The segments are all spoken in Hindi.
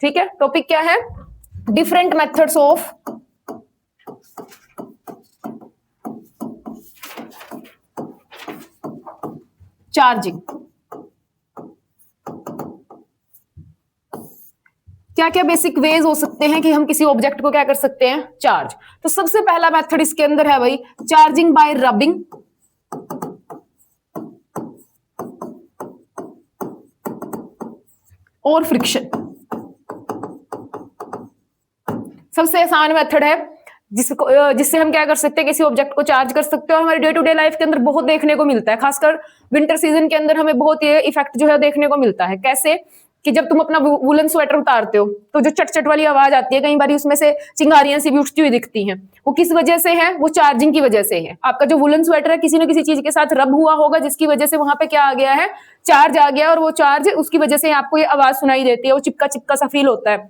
ठीक है, टॉपिक क्या है? Different methods of charging. क्या क्या बेसिक वेज हो सकते हैं कि हम किसी ऑब्जेक्ट को क्या कर सकते हैं? चार्ज। तो सबसे पहला मेथड इसके अंदर है भाई चार्जिंग बाय रबिंग और फ्रिक्शन। सबसे आसान मेथड है जिससे हम क्या कर सकते हैं? किसी ऑब्जेक्ट को चार्ज कर सकते हैं। और हमारे डे टू डे लाइफ के अंदर बहुत देखने को मिलता है, खासकर विंटर सीजन के अंदर हमें बहुत ये इफेक्ट जो है देखने को मिलता है। कैसे कि जब तुम अपना वुलन स्वेटर उतारते हो तो जो चट चट वाली आवाज आती है, कई बार उसमें से चिंगारियां सी भी उठती हुई दिखती हैं, वो किस वजह से है? वो चार्जिंग की वजह से है। आपका जो वुलन स्वेटर है किसी न किसी चीज के साथ रब हुआ होगा, जिसकी वजह से वहां पे क्या आ गया है? चार्ज आ गया, और वो चार्ज उसकी वजह से आपको ये आवाज सुनाई देती है, वो चिपका चिपका सा फील होता है।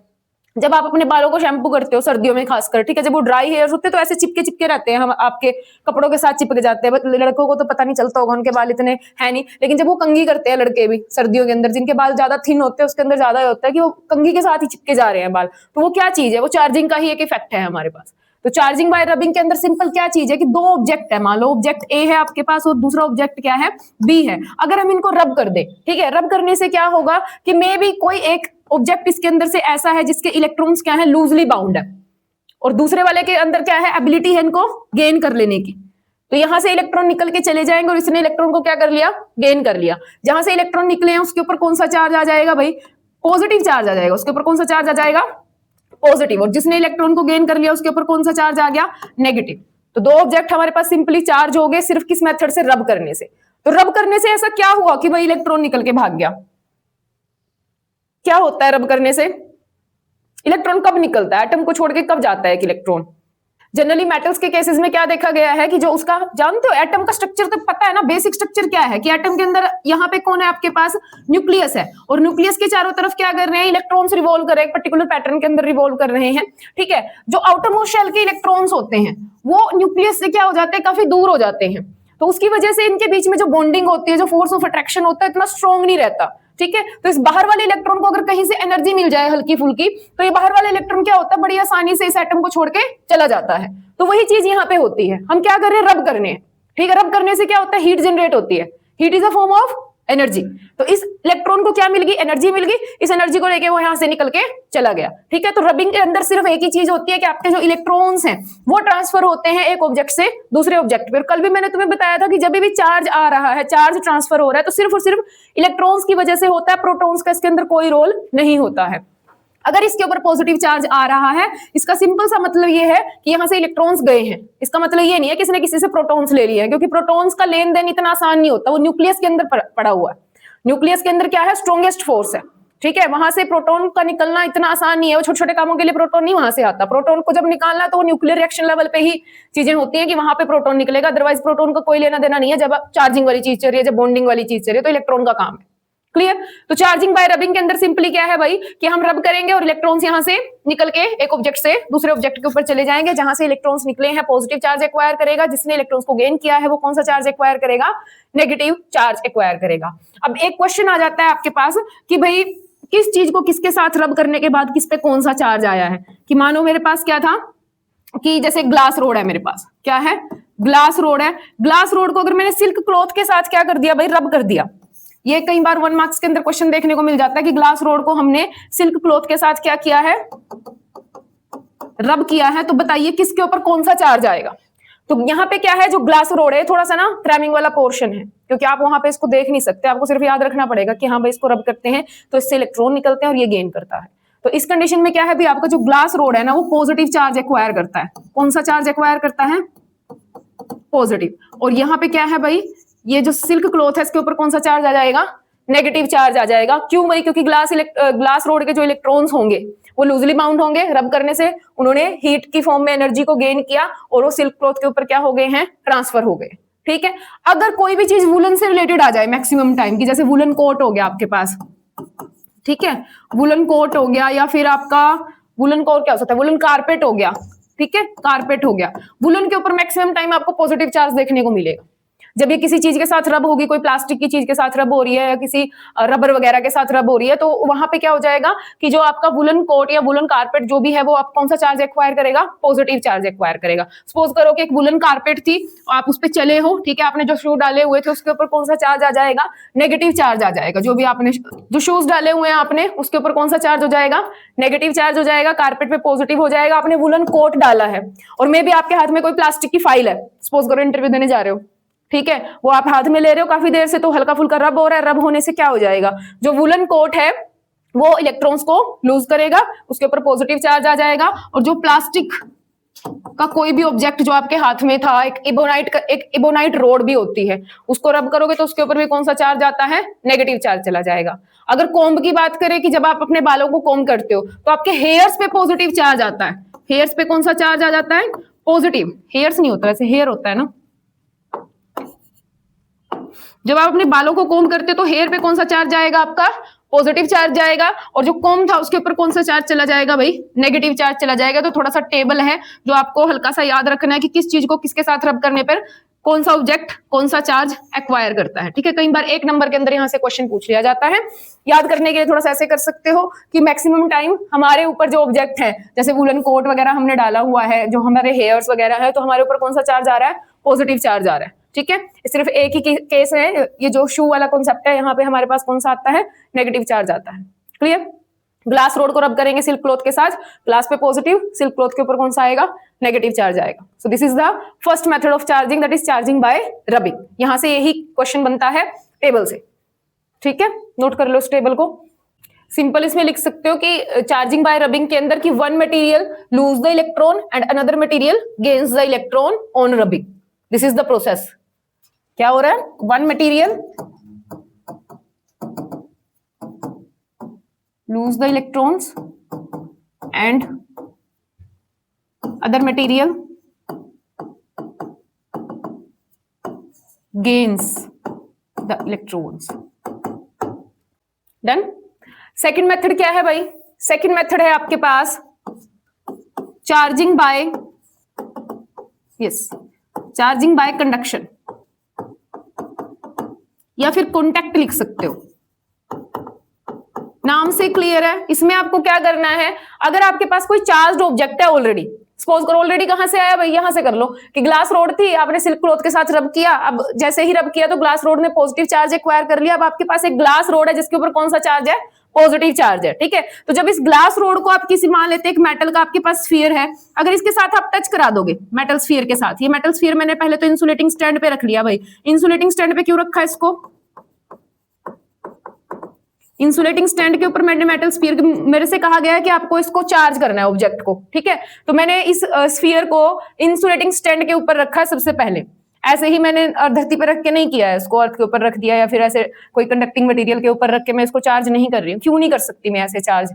जब आप अपने बालों को शैम्पू करते हो सर्दियों में खासकर, ठीक है, जब वो ड्राई हेयर्स होते हैं तो ऐसे चिपके चिपके रहते हैं, हम आपके कपड़ों के साथ चिपक जाते हैं। लड़कों को तो पता नहीं चलता होगा, उनके बाल इतने है नहीं, लेकिन जब वो कंघी करते हैं लड़के भी सर्दियों के अंदर, जिनके बाल ज्यादा थिन होते हैं उसके अंदर ज्यादा होता है कि वो कंघी के साथ ही चिपके जा रहे हैं बाल। तो वो क्या चीज है? वो चार्जिंग का ही एक इफेक्ट है हमारे पास। तो चार्जिंग बाय रबिंग के अंदर सिंपल क्या चीज है कि दो ऑब्जेक्ट है, मान लो ऑब्जेक्ट ए है आपके पास और दूसरा ऑब्जेक्ट क्या है? बी है। अगर हम इनको रब कर दे, ठीक है, रब करने से क्या होगा कि मे बी कोई एक ऑब्जेक्ट इसके अंदर से ऐसा है जिसके इलेक्ट्रॉन्स क्या है? लूजली बाउंड है, और दूसरे वाले के अंदर क्या है? एबिलिटी है इनको गेन कर लेने की। तो यहां से इलेक्ट्रॉन निकल के चले जाएंगे और इसने इलेक्ट्रॉन को क्या कर लिया? गेन कर लिया। जहां से इलेक्ट्रॉन निकले हैं उसके ऊपर कौन सा चार्ज आ जाएगा भाई? पॉजिटिव चार्ज आ जाएगा। उसके ऊपर कौन सा चार्ज आ जाएगा? पॉजिटिव। और जिसने इलेक्ट्रॉन को गेन कर लिया उसके ऊपर कौन सा चार्ज आ गया? नेगेटिव। तो दो ऑब्जेक्ट हमारे पास सिंपली चार्ज हो गए सिर्फ किस मेथड से? रब करने से। तो रब करने से ऐसा क्या हुआ कि भाई इलेक्ट्रॉन निकल के भाग गया? क्या होता है रब करने से? इलेक्ट्रॉन कब निकलता है? एटम को छोड़ के कब जाता है एक इलेक्ट्रॉन? जनरली मेटल्स के केसेस में क्या देखा गया है कि जो उसका, जानते हो एटम का स्ट्रक्चर तो पता है ना, बेसिक स्ट्रक्चर क्या है कि एटम के अंदर यहाँ पे कौन है आपके पास? न्यूक्लियस है, और न्यूक्लियस के चारों तरफ क्या कर रहे हैं? इलेक्ट्रॉन्स रिवॉल्व कर रहे हैं, एक पर्टिकुलर पैटर्न के अंदर रिवॉल्व कर रहे हैं, ठीक है। जो आउटर मोस्ट शेल के इलेक्ट्रॉन्स होते हैं वो न्यूक्लियस से क्या हो जाते हैं? काफी दूर हो जाते हैं। तो उसकी वजह से इनके बीच में जो बॉन्डिंग होती है, जो फोर्स ऑफ अट्रैक्शन होता है, इतना स्ट्रॉन्ग नहीं रहता, ठीक है। तो इस बाहर वाले इलेक्ट्रॉन को अगर कहीं से एनर्जी मिल जाए हल्की फुल्की, तो ये बाहर वाला इलेक्ट्रॉन क्या होता है? बड़ी आसानी से इस एटम को छोड़ के चला जाता है। तो वही चीज यहाँ पे होती है। हम क्या कर रहे हैं? रब करने, ठीक है। रब करने से क्या होता है? हीट जनरेट होती है। Heat is a form of energy. तो इस इलेक्ट्रॉन को क्या मिल गई? एनर्जी मिल गई। इस एनर्जी को लेके वो यहां से निकल के चला गया, ठीक है। तो रबिंग के अंदर सिर्फ एक ही चीज होती है कि आपके जो इलेक्ट्रॉन्स हैं वो ट्रांसफर होते हैं एक ऑब्जेक्ट से दूसरे ऑब्जेक्ट पे। कल भी मैंने तुम्हें बताया था कि जब भी चार्ज आ रहा है, चार्ज ट्रांसफर हो रहा है, तो सिर्फ और सिर्फ इलेक्ट्रॉन्स की वजह से होता है, प्रोटॉन्स का इसके अंदर कोई रोल नहीं होता है। अगर इसके ऊपर पॉजिटिव चार्ज आ रहा है, इसका सिंपल सा मतलब ये है कि यहां से इलेक्ट्रॉन्स गए हैं। इसका मतलब ये नहीं है किसी ने किसी से प्रोटॉन्स ले लिए हैं, क्योंकि प्रोटॉन्स का लेन देन इतना आसान नहीं होता। वो न्यूक्लियस के अंदर पड़ा हुआ है। न्यूक्लियस के अंदर क्या है? स्ट्रॉन्गेस्ट फोर्स है, ठीक है। वहां से प्रोटॉन का निकलना इतना आसान नहीं है। वो छोटे छोटे कामों के लिए प्रोटॉन नहीं वहां से आता। प्रोटॉन को जब निकालना तो वो न्यूक्लियर रिएक्शन लेवल पे ही चीजें होती हैं कि वहां पे प्रोटॉन निकलेगा। अदरवाइज प्रोटॉन का कोई लेना देना नहीं है। जब चार्जिंग वाली चीज चल रही है, जब बॉन्डिंग वाली चीज चल रही है, तो इलेक्ट्रॉन का काम है। क्लियर? तो चार्जिंग बाय रबिंग के अंदर सिंपली क्या है भाई कि हम रब करेंगे और इलेक्ट्रॉन्स यहां से निकल के एक ऑब्जेक्ट से दूसरे ऑब्जेक्ट के ऊपर चले जाएंगे। जहां से इलेक्ट्रॉन्स निकले हैं पॉजिटिव चार्ज एक्वायर करेगा, जिसने इलेक्ट्रॉन्स को गेन किया है वो कौन सा चार्ज एक्वायर करेगा? नेगेटिव चार्ज एक्वायर करेगा। अब एक क्वेश्चन आ जाता है आपके पास कि भाई किस चीज को किसके साथ रब करने के बाद किस पे कौन सा चार्ज आया है। कि मानो मेरे पास क्या था कि जैसे ग्लास रोड है, मेरे पास क्या है? ग्लास रोड है। ग्लास रोड को अगर मैंने सिल्क क्लॉथ के साथ क्या कर दिया भाई? रब कर दिया। ये कई बार 1 मार्क्स के अंदर क्वेश्चन देखने को मिल जाता है कि ग्लास रोड को हमने सिल्क क्लॉथ के साथ क्या किया है? रब किया है। तो बताइए किसके ऊपर कौन सा चार्ज आएगा? तो यहाँ पे क्या है? जो ग्लास रोड है थोड़ा सा ना क्रैमिंग वाला पोर्शन है, क्योंकि आप वहां पे इसको देख नहीं सकते। आपको सिर्फ याद रखना पड़ेगा कि हाँ भाई इसको रब करते हैं तो इससे इलेक्ट्रॉन निकलते हैं और ये गेन करता है। तो इस कंडीशन में क्या है भाई, आपका जो ग्लास रोड है ना वो पॉजिटिव चार्ज एक्वायर करता है। कौन सा चार्ज एक्वायर करता है? पॉजिटिव। और यहाँ पे क्या है भाई, ये जो सिल्क क्लॉथ है इसके ऊपर कौन सा चार्ज आ जाएगा? नेगेटिव चार्ज आ जाएगा। क्यों भाई? क्योंकि ग्लास रोड के जो इलेक्ट्रॉन्स होंगे वो लूजली बाउंड होंगे। रब करने से उन्होंने हीट की फॉर्म में एनर्जी को गेन किया और वो सिल्क क्लॉथ के ऊपर क्या हो गए हैं? ट्रांसफर हो गए, ठीक है। अगर कोई भी चीज वुलन से रिलेटेड आ जाए मैक्सिमम टाइम की, जैसे वुलन कोट हो गया आपके पास, ठीक है, वुलन कोट हो गया, या फिर आपका वुलन कोट क्या हो सकता है? वुलन कारपेट हो गया, ठीक है, कारपेट हो गया। वुलन के ऊपर मैक्सिमम टाइम आपको पॉजिटिव चार्ज देखने को मिलेगा। जब ये किसी चीज के साथ रब होगी, कोई प्लास्टिक की चीज के साथ रब हो रही है या किसी रबर वगैरह के साथ रब हो रही है, तो वहां पे क्या हो जाएगा कि जो आपका वुलन कोट या वुलन कारपेट जो भी है वो आप कौन सा चार्ज एक्वायर करेगा, पॉजिटिव चार्ज एक्वायर करेगा। सपोज करो कि एक वुलन कारपेट थी, आप उस पर चले हो, ठीक है, आपने जो शू डाले हुए थे उसके ऊपर कौन सा चार्ज आ जाएगा, नेगेटिव चार्ज आ जाएगा। जो भी आपने जो शूज डाले हुए हैं आपने उसके ऊपर कौन सा चार्ज हो जाएगा, नेगेटिव चार्ज हो जाएगा, कारपेट पे पॉजिटिव हो जाएगा। आपने वुलन कोट डाला है और मे भी आपके हाथ में कोई प्लास्टिक की फाइल है, सपोज करो इंटरव्यू देने जा रहे हो, ठीक है, वो आप हाथ में ले रहे हो काफी देर से, तो हल्का फुल्का रब हो रहा है, रब होने से क्या हो जाएगा, जो वुलन कोट है वो इलेक्ट्रॉन्स को लूज करेगा, उसके ऊपर पॉजिटिव चार्ज आ जाएगा। और जो प्लास्टिक का कोई भी ऑब्जेक्ट जो आपके हाथ में था, एक इबोनाइट रोड भी होती है, उसको रब करोगे तो उसके ऊपर भी कौन सा चार्ज आता है, नेगेटिव चार्ज चला जाएगा। अगर कॉम्ब की बात करें कि जब आप अपने बालों को कॉम्ब करते हो तो आपके हेयर्स पे पॉजिटिव चार्ज आता है, हेयर्स पे कौन सा चार्ज आ जाता है, पॉजिटिव। हेयर्स नहीं होता, वैसे हेयर होता है ना। जब आप अपने बालों को कॉम्ब करते हो तो हेयर पे कौन सा चार्ज जाएगा, आपका पॉजिटिव चार्ज जाएगा, और जो कॉम्ब था उसके ऊपर कौन सा चार्ज चला जाएगा भाई, नेगेटिव चार्ज चला जाएगा। तो थोड़ा सा टेबल है जो आपको हल्का सा याद रखना है कि किस चीज को किसके साथ रब करने पर कौन सा ऑब्जेक्ट कौन सा चार्ज एक्वायर करता है, ठीक है। कई बार एक नंबर के अंदर यहाँ से क्वेश्चन पूछ लिया जाता है। याद करने के लिए थोड़ा सा ऐसे कर सकते हो कि मैक्सिमम टाइम हमारे ऊपर जो ऑब्जेक्ट है, जैसे वुलन कोट वगैरह हमने डाला हुआ है, जो हमारे हेयर्स वगैरह है, तो हमारे ऊपर कौन सा चार्ज आ रहा है, पॉजिटिव चार्ज आ रहा है, ठीक है। सिर्फ एक ही केस है, ये जो शू वाला कॉन्सेप्ट है, यहाँ पे हमारे पास कौन सा आता है, नेगेटिव चार्ज आता है। क्लियर। ग्लास रोड को रब करेंगे सिल्क क्लॉथ के साथ, ग्लास पे पॉजिटिव, सिल्क क्लॉथ के ऊपर कौन सा आएगा, नेगेटिव चार्ज आएगा। So this is the first method of charging, that is charging by rubbing. यहां से यही क्वेश्चन बनता है टेबल से, ठीक है, नोट कर लो इस टेबल को। सिंपल इसमें लिख सकते हो कि चार्जिंग बाय रबिंग के अंदर कि one material lose the electron and another material gains the electron on rubbing. This is the process. क्या हो रहा है, one material lose the electrons and other material gains the electrons. Done. Second method क्या है भाई, सेकेंड मेथड है आपके पास charging by, yes, charging by conduction या फिर कॉन्टैक्ट लिख सकते हो। नाम से क्लियर है। इसमें आपको क्या करना है, अगर आपके पास कोई चार्ज्ड ऑब्जेक्ट है ऑलरेडी, सपोज करो ऑलरेडी कहां से आया भाई, यहां से कर लो कि ग्लास रोड थी, आपने सिल्क क्लॉथ के साथ रब किया, अब जैसे ही रब किया तो ग्लास रोड ने पॉजिटिव चार्ज एक्वायर कर लिया। अब आपके पास एक ग्लास रोड है जिसके ऊपर कौन सा चार्ज है, पॉजिटिव चार्ज है, ठीक है। तो जब इस ग्लास रोड को आप किसी मान लेते हैं एक मेटल का आपके पास स्फीयर है, अगर इसके साथ आप टच करा दोगे मेटल स्फीयर के साथ, ये मेटल स्फीयर मैंने पहले तो इंसुलेटिंग स्टैंड पे रख लिया भाई। इंसुलेटिंग स्टैंड पे क्यों रखा है इसको, इंसुलेटिंग स्टैंड के ऊपर मैंने मेटल स्फीयर, मेरे से कहा गया है कि आपको इसको चार्ज करना है ऑब्जेक्ट को, ठीक है। तो मैंने इस स्फीयर को इंसुलेटिंग स्टैंड के ऊपर रखा है सबसे पहले। ऐसे ही मैंने धरती पर रख के नहीं किया है, इसको अर्थ के ऊपर रख दिया या फिर ऐसे कोई कंडक्टिंग मटेरियल के ऊपर रख के मैं इसको चार्ज नहीं कर रही हूँ। क्यों नहीं कर सकती मैं ऐसे चार्ज,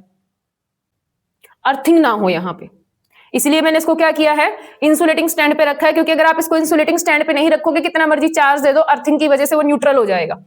अर्थिंग ना हो यहाँ पे, इसलिए मैंने इसको क्या किया है, इंसुलेटिंग स्टैंड पे रखा है। क्योंकि अगर आप इसको इंसुलेटिंग स्टैंड पे नहीं रखोगे, कितना मर्जी चार्ज दे दो, अर्थिंग की वजह से वो न्यूट्रल हो जाएगा।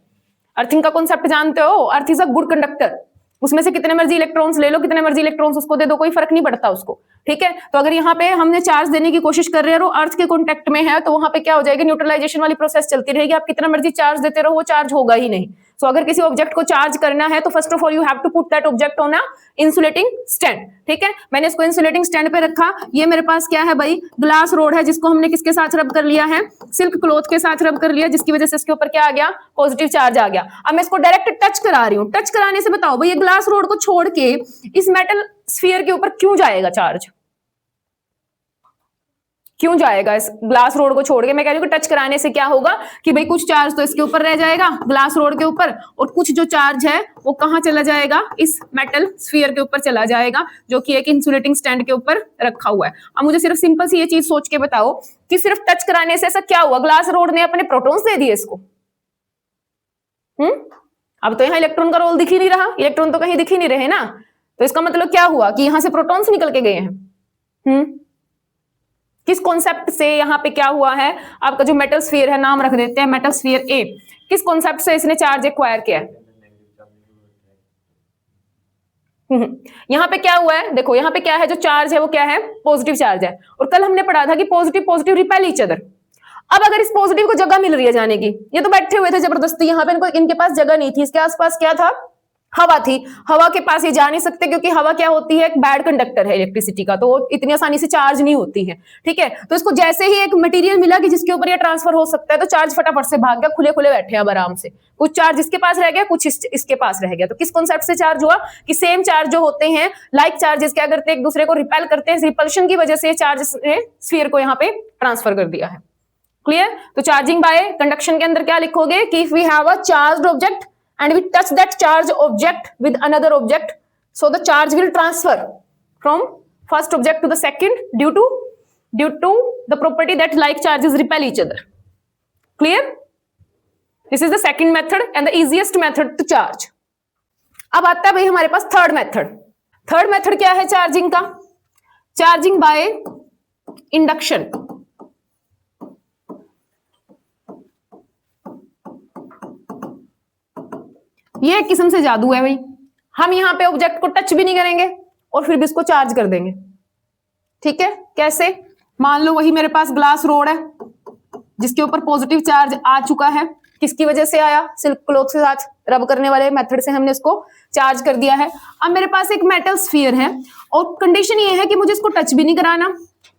अर्थिंग का कॉन्सेप्ट जानते हो, earth is a good conductor, उसमें से कितने मर्जी इलेक्ट्रॉन्स ले लो, कितने मर्जी इलेक्ट्रॉन्स उसको दे दो, कोई फर्क नहीं पड़ता उसको, ठीक है। तो अगर यहाँ पे हमने चार्ज देने की कोशिश कर रहे हैं और अर्थ के कॉन्टेक्ट में है, तो वहां पे क्या हो जाएगी, न्यूट्रलाइजेशन वाली प्रोसेस चलती रहेगी। आप कितना मर्जी चार्ज देते रहो, वो चार्ज होगा ही नहीं। सो अगर किसी ऑब्जेक्ट को चार्ज करना है तो first of all you have to put that object on a insulating stand, ठीक है। मैंने इसको इंसुलेटिंग स्टैंड पे रखा। ये मेरे पास क्या है भाई, ग्लास रोड है, जिसको हमने किसके साथ रब कर लिया है, सिल्क क्लॉथ के साथ रब कर लिया, जिसकी वजह से इसके ऊपर क्या आ गया, पॉजिटिव चार्ज आ गया। अब मैं इसको डायरेक्ट टच करा रही हूँ। टच कराने से बताओ भाई, ये ग्लास रोड को छोड़ के इस मेटल स्फीयर के ऊपर क्यों जाएगा चार्ज, क्यों जाएगा इस ग्लास रोड को छोड़ के। मैं कह रही हूँ कि टच कराने से क्या होगा कि भाई कुछ चार्ज तो इसके ऊपर रह जाएगा ग्लास रोड के ऊपर, और कुछ जो चार्ज है वो कहाँ चला जाएगा, इस मेटल स्फीयर के ऊपर चला जाएगा, जो कि एक इंसुलेटिंग स्टैंड के ऊपर रखा हुआ है। अब मुझे सिर्फ सिंपल सी ये चीज सोच के बताओ कि सिर्फ टच कराने से ऐसा क्या हुआ, ग्लास रोड ने अपने प्रोटॉन्स दे दिए इसको। अब तो यहाँ इलेक्ट्रॉन का रोल दिख ही नहीं रहा, इलेक्ट्रॉन तो कहीं दिख ही नहीं रहे ना। तो इसका मतलब क्या हुआ कि यहां से प्रोटॉन्स निकल के गए हैं। किस कॉन्सेप्ट से यहाँ पे क्या हुआ है, आपका जो मेटल स्फीयर है, नाम रख देते हैं मेटल स्फीयर ए, किस कॉन्सेप्ट से इसने चार्ज एक्वायर किया है। यहाँ पे क्या हुआ है, देखो यहाँ पे क्या है, जो चार्ज है वो क्या है, पॉजिटिव चार्ज है। और कल हमने पढ़ा था कि positive positive repel each other. अब अगर इस पॉजिटिव को जगह मिल रही है जाने की, ये तो बैठे हुए थे जबरदस्ती यहाँ पे, इनके पास जगह नहीं थी, इसके आसपास क्या था, हवा थी, हवा के पास ये जा नहीं सकते क्योंकि हवा क्या होती है, एक बैड कंडक्टर है इलेक्ट्रिसिटी का, तो वो इतनी आसानी से चार्ज नहीं होती है, ठीक है। तो इसको जैसे ही एक मटेरियल मिला कि जिसके ऊपर ये ट्रांसफर हो सकता है, तो चार्ज फटाफट से भाग गया, खुले खुले बैठे अब आराम से, कुछ चार्ज इसके पास रह गया, कुछ इसके पास रह गया। तो किस कॉन्सेप्ट से चार्ज हुआ कि सेम चार्ज जो होते हैं, लाइक चार्जेस क्या करते हैं, एक दूसरे को रिपेल करते हैं, रिपल्शन की वजह से चार्ज ने स्फीयर को यहाँ पे ट्रांसफर कर दिया है। क्लियर। तो चार्जिंग बाय कंडक्शन के अंदर क्या लिखोगे कि if we have a charged object and we touch that charged object with another object, so the charge will transfer from first object to the second due to the property that like charges repel each other. Clear? This is the second method and the easiest method to charge. अब आता है भाई हमारे पास थर्ड मेथड। थर्ड मेथड क्या है चार्जिंग का? Charging by induction. ये एक किस्म से जादू है भाई, हम यहाँ पे ऑब्जेक्ट को टच भी नहीं करेंगे और फिर भी इसको चार्ज कर देंगे, ठीक है। कैसे? मान लो वही मेरे पास ग्लास रोड है जिसके ऊपर पॉजिटिव चार्ज आ चुका है, किसकी वजह से आया, सिल्क क्लॉथ के साथ रब करने वाले मेथड से हमने इसको चार्ज कर दिया है। अब मेरे पास एक मेटल स्फीयर है और कंडीशन ये है कि मुझे इसको टच भी नहीं कराना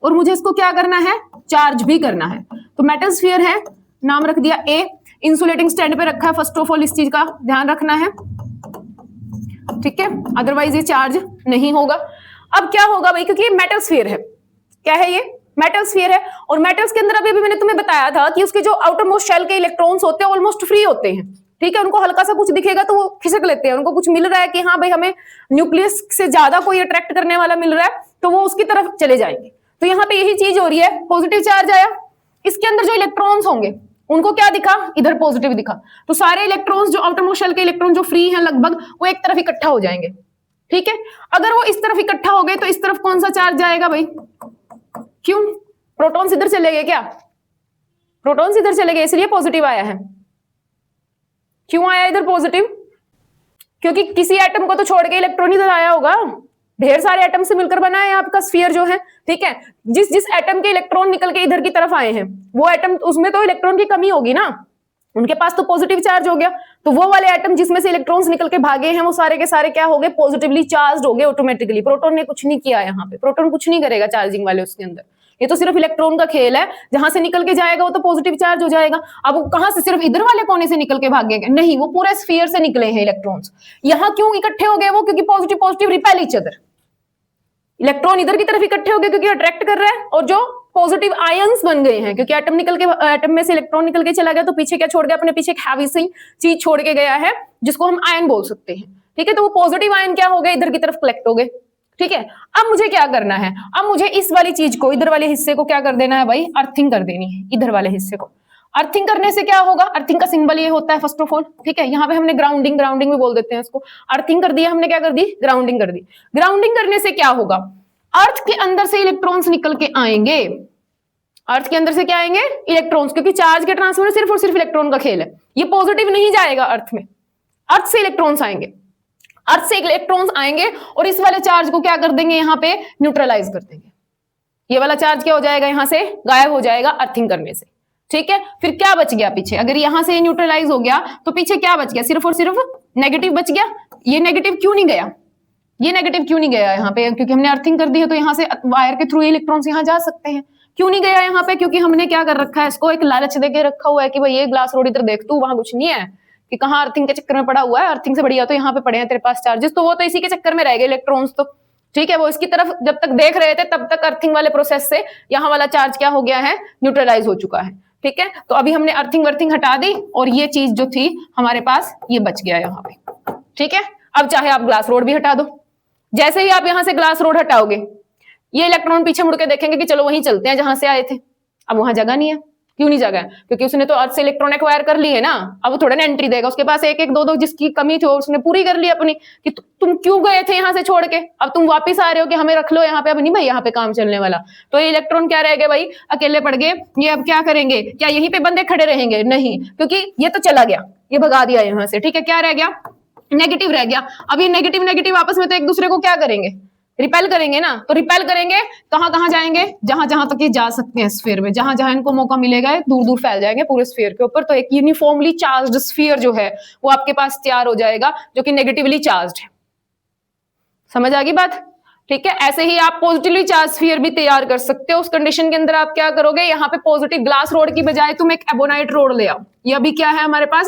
और मुझे इसको क्या करना है, चार्ज भी करना है। तो मेटल स्फीयर है, नाम रख दिया ए, इंसुलेटिंग स्टैंड पे रखा है, फर्स्ट ऑफ ऑल इस चीज का ध्यान रखना है, ठीक है, अदरवाइज ये चार्ज नहीं होगा। अब क्या होगा भाई, क्योंकि ये मेटल स्फीयर है, क्या है ये, मेटल स्फीयर है, और मेटल्स के अंदर अभी भी मैंने तुम्हें बताया था कि उसके जो आउटर मोस्ट शेल के इलेक्ट्रॉन्स होते हैं ऑलमोस्ट फ्री होते हैं, ठीक है। उनको हल्का सा कुछ दिखेगा तो वो खिसक लेते हैं, उनको कुछ मिल रहा है कि हाँ भाई हमें न्यूक्लियस से ज्यादा कोई अट्रैक्ट करने वाला मिल रहा है, तो वो उसकी तरफ चले जाएंगे। तो यहाँ पे यही चीज हो रही है, पॉजिटिव चार्ज आया, इसके अंदर जो इलेक्ट्रॉन्स होंगे उनको क्या दिखा, इधर पॉजिटिव दिखा, तो सारे इलेक्ट्रॉन्स जो आउटर मोस्ट शेल के इलेक्ट्रॉन जो फ्री हैं लगभग, वो एक तरफ इकट्ठा हो जाएंगे, ठीक है। अगर वो इस तरफ इकट्ठा हो गए तो इस तरफ कौन सा चार्ज जाएगा भाई, क्यों, प्रोटॉन्स इधर चले गए क्या, प्रोटॉन्स इधर चले गए इसलिए पॉजिटिव आया है। क्यों आया इधर पॉजिटिव, क्योंकि किसी एटम को तो छोड़ के इलेक्ट्रॉन इधर आया होगा, ढेर सारे एटम से मिलकर बना है आपका स्फीयर जो है, ठीक है। जिस जिस एटम के इलेक्ट्रॉन निकल के इधर की तरफ आए हैं वो एटम, उसमें तो इलेक्ट्रॉन की कमी होगी ना, उनके पास तो पॉजिटिव चार्ज हो गया, तो वो वाले एटम जिसमें से इलेक्ट्रॉन्स निकल के भागे हैं वो सारे के सारे क्या हो गए, पॉजिटिवली चार्ज हो गए ऑटोमेटिकली। प्रोटॉन ने कुछ नहीं किया, यहाँ पे प्रोटॉन कुछ नहीं करेगा चार्जिंग वाले उसके अंदर, ये तो सिर्फ इलेक्ट्रॉन का खेल है, जहां से निकल के जाएगा वो तो पॉजिटिव चार्ज हो जाएगा। अब वो कहां से, सिर्फ इधर वाले कोने से निकल के भागेगा, नहीं, वो पूरे स्फीयर से निकले हैं इलेक्ट्रॉन्स। यहाँ क्यों इकट्ठे हो गए वो, क्योंकि positive positive repel each other, electron इधर की तरफ इकट्ठे हो गए क्योंकि अट्रैक्ट कर रहा है, और जो पॉजिटिव आयंस बन गए हैं क्योंकि एटम में से इलेक्ट्रॉन निकल के चला गया, तो पीछे क्या छोड़ गया, अपने पीछे एक हैवी सी चीज छोड़ के गया है जिसको हम आयन बोल सकते हैं, ठीक है। तो वो पॉजिटिव आयन क्या हो गए, इधर की तरफ कलेक्ट हो गए, ठीक है। अब मुझे क्या करना है, अब मुझे इस वाली चीज को, इधर वाले हिस्से को क्या कर देना है भाई, अर्थिंग कर देनी है, इधर वाले हिस्से को। अर्थिंग करने से क्या होगा, अर्थिंग का सिंबल ये होता है फर्स्ट ऑफ ऑल, ठीक है। यहाँ पे हमने ग्राउंडिंग भी बोल देते हैं इसको, अर्थिंग कर दिया हमने, क्या कर दी, ग्राउंडिंग कर दी। ग्राउंडिंग करने से क्या होगा, अर्थ के अंदर से इलेक्ट्रॉन्स निकल के आएंगे, अर्थ के अंदर से क्या आएंगे, इलेक्ट्रॉन्स, क्योंकि चार्ज के ट्रांसफर सिर्फ और सिर्फ इलेक्ट्रॉन का खेल है, ये पॉजिटिव नहीं जाएगा अर्थ में, अर्थ से इलेक्ट्रॉन्स आएंगे, अर्थ से इलेक्ट्रॉन्स आएंगे और इस वाले चार्ज को क्या कर देंगे, यहाँ पे न्यूट्रलाइज कर देंगे, ये वाला चार्ज क्या हो जाएगा, यहाँ से गायब हो जाएगा अर्थिंग करने से, ठीक है। फिर क्या बच गया पीछे, अगर यहाँ से न्यूट्रलाइज हो गया तो पीछे क्या बच गया, सिर्फ और सिर्फ नेगेटिव बच गया। ये नेगेटिव क्यों नहीं गया, ये नेगेटिव क्यों नहीं गया यहाँ पे, क्योंकि हमने अर्थिंग कर दी है, तो यहाँ से वायर के थ्रू इलेक्ट्रॉन्स यहाँ जा सकते हैं। क्यों नहीं गया यहाँ पे, क्योंकि हमने क्या कर रखा है, इसको एक लालच देके रखा हुआ है कि भाई ये ग्लास रोड इधर देख तू, वहां कुछ नहीं है, कि कहाँ अर्थिंग के चक्कर में पड़ा हुआ है, अर्थिंग से बढ़िया तो यहाँ पे पड़े हैं तेरे पास चार्जेस, तो वो तो इसी के चक्कर में रह गए इलेक्ट्रॉन्स, तो ठीक है। वो इसकी तरफ जब तक देख रहे थे तब तक अर्थिंग वाले प्रोसेस से यहाँ वाला चार्ज क्या हो गया है, न्यूट्रलाइज हो चुका है, ठीक है। तो अभी हमने अर्थिंग हटा दी और ये चीज जो थी हमारे पास ये बच गया यहाँ पे, ठीक है। अब चाहे आप ग्लास रोड भी हटा दो, जैसे ही आप यहां से ग्लास रोड हटाओगे ये इलेक्ट्रॉन पीछे मुड़ के देखेंगे कि चलो वहीं चलते हैं जहां से आए थे। अब वहां जगह नहीं है, क्यों नहीं जगह है, क्योंकि उसने तो अर्थ से इलेक्ट्रॉन एक्वायर कर ली है ना, अब वो थोड़ा ना एंट्री देगा, उसके पास एक एक दो दो जिसकी कमी थी उसने पूरी कर ली अपनी, कि तुम क्यों गए थे यहाँ से छोड़ के, अब तुम वापिस आ रहे हो कि हमें रख लो यहाँ पे, अब नहीं भाई यहाँ पे काम चलने वाला। तो ये इलेक्ट्रॉन क्या रह गए भाई, अकेले पड़ गए, ये अब क्या करेंगे, क्या यहीं पे बंदे खड़े रहेंगे, नहीं, क्योंकि ये तो चला गया, ये भगा दिया यहाँ से, ठीक है। क्या रह गया, नेगेटिव रह गया। अब ये नेगेटिव आपस में तो एक दूसरे को क्या करेंगे, रिपेल करेंगे ना, तो रिपेल करेंगे कहां कहां जाएंगे, जहां जहां तक ये जा सकते हैं स्फीयर में, जहां जहां इनको मौका मिलेगा दूर दूर फैल जाएंगे पूरे स्फीयर के ऊपर। तो एक यूनिफॉर्मली चार्ज्ड स्फीयर जो है वो आपके पास तैयार हो जाएगा, जो कि नेगेटिवली चार्ज्ड है। समझ आ गई बात? ठीक है, ऐसे ही आप पॉजिटिवली चार्ज स्फीयर भी तैयार कर सकते हो। उस कंडीशन के अंदर आप क्या करोगे, यहाँ पे पॉजिटिव ग्लास रोड की बजाय तुम एक एबोनाइट रोड ले आओ। ये अभी क्या है हमारे पास,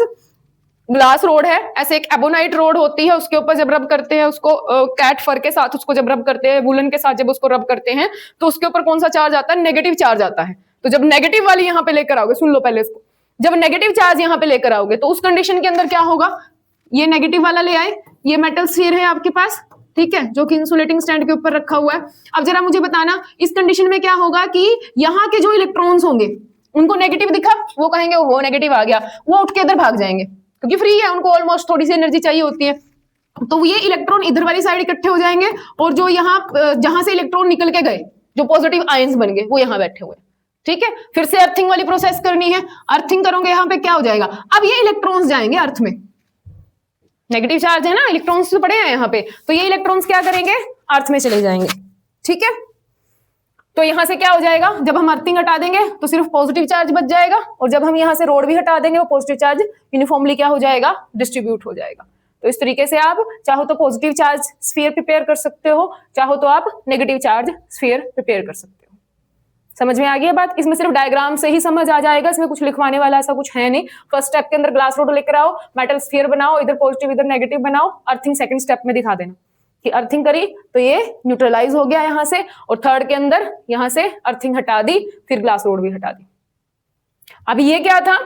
ग्लास रोड है। ऐसे एक एबोनाइट रोड होती है, उसके ऊपर जब रब करते हैं उसको कैट फर के साथ, उसको जब रब करते हैं वुलन के साथ, जब उसको रब करते हैं तो उसके ऊपर कौन सा चार्ज आता है, नेगेटिव चार्ज आता है। तो जब नेगेटिव वाली यहाँ पे लेकर आओगे, सुन लो पहले इसको, जब नेगेटिव चार्ज यहाँ पे लेकर आओगे तो उस कंडीशन के अंदर क्या होगा, ये नेगेटिव वाला ले आए, ये मेटल स्फीयर है आपके पास, ठीक है, जो कि इंसुलेटिंग स्टैंड के ऊपर रखा हुआ है। अब जरा मुझे बताना इस कंडीशन में क्या होगा कि यहाँ के जो इलेक्ट्रॉन्स होंगे उनको नेगेटिव दिखा, वो कहेंगे वो नेगेटिव आ गया, वो उठ के इधर भाग जाएंगे क्योंकि फ्री है, उनको ऑलमोस्ट थोड़ी सी एनर्जी चाहिए होती है। तो ये इलेक्ट्रॉन इधर वाली साइड इकट्ठे हो जाएंगे और जो यहाँ जहां से इलेक्ट्रॉन निकल के गए, जो पॉजिटिव आयंस बन गए, वो यहाँ बैठे हुए। ठीक है, फिर से अर्थिंग वाली प्रोसेस करनी है। अर्थिंग करोगे, यहाँ पे क्या हो जाएगा, अब ये इलेक्ट्रॉन्स जाएंगे अर्थ में, नेगेटिव चार्ज है ना, इलेक्ट्रॉन्स तो पड़े हैं यहाँ पे, तो ये इलेक्ट्रॉन्स क्या करेंगे, अर्थ में चले जाएंगे। ठीक है, तो यहां से क्या हो जाएगा, जब हम अर्थिंग हटा देंगे तो सिर्फ पॉजिटिव चार्ज बच जाएगा, और जब हम यहां से रोड भी हटा देंगे वो पॉजिटिव चार्ज यूनिफॉर्मली क्या हो जाएगा, डिस्ट्रीब्यूट हो जाएगा। तो इस तरीके से आप चाहो तो पॉजिटिव चार्ज स्फीयर प्रिपेयर कर सकते हो, चाहो तो आप नेगेटिव चार्ज स्फीयर प्रिपेयर कर सकते हो। समझ में आ गई बात? इसमें सिर्फ डायग्राम से ही समझ आ जाएगा, इसमें कुछ लिखवाने वाला ऐसा कुछ है नहीं। फर्स्ट स्टेप के अंदर ग्लास रोड लेकर आओ, मेटल स्फीयर बनाओ, इधर पॉजिटिव इधर नेगेटिव बनाओ, अर्थिंग सेकंड स्टेप में दिखा देना कि अर्थिंग करी तो ये न्यूट्रलाइज हो गया यहां से, और थर्ड के अंदर यहां से अर्थिंग हटा दी, फिर ग्लास रोड भी हटा दी। अब ये क्या था,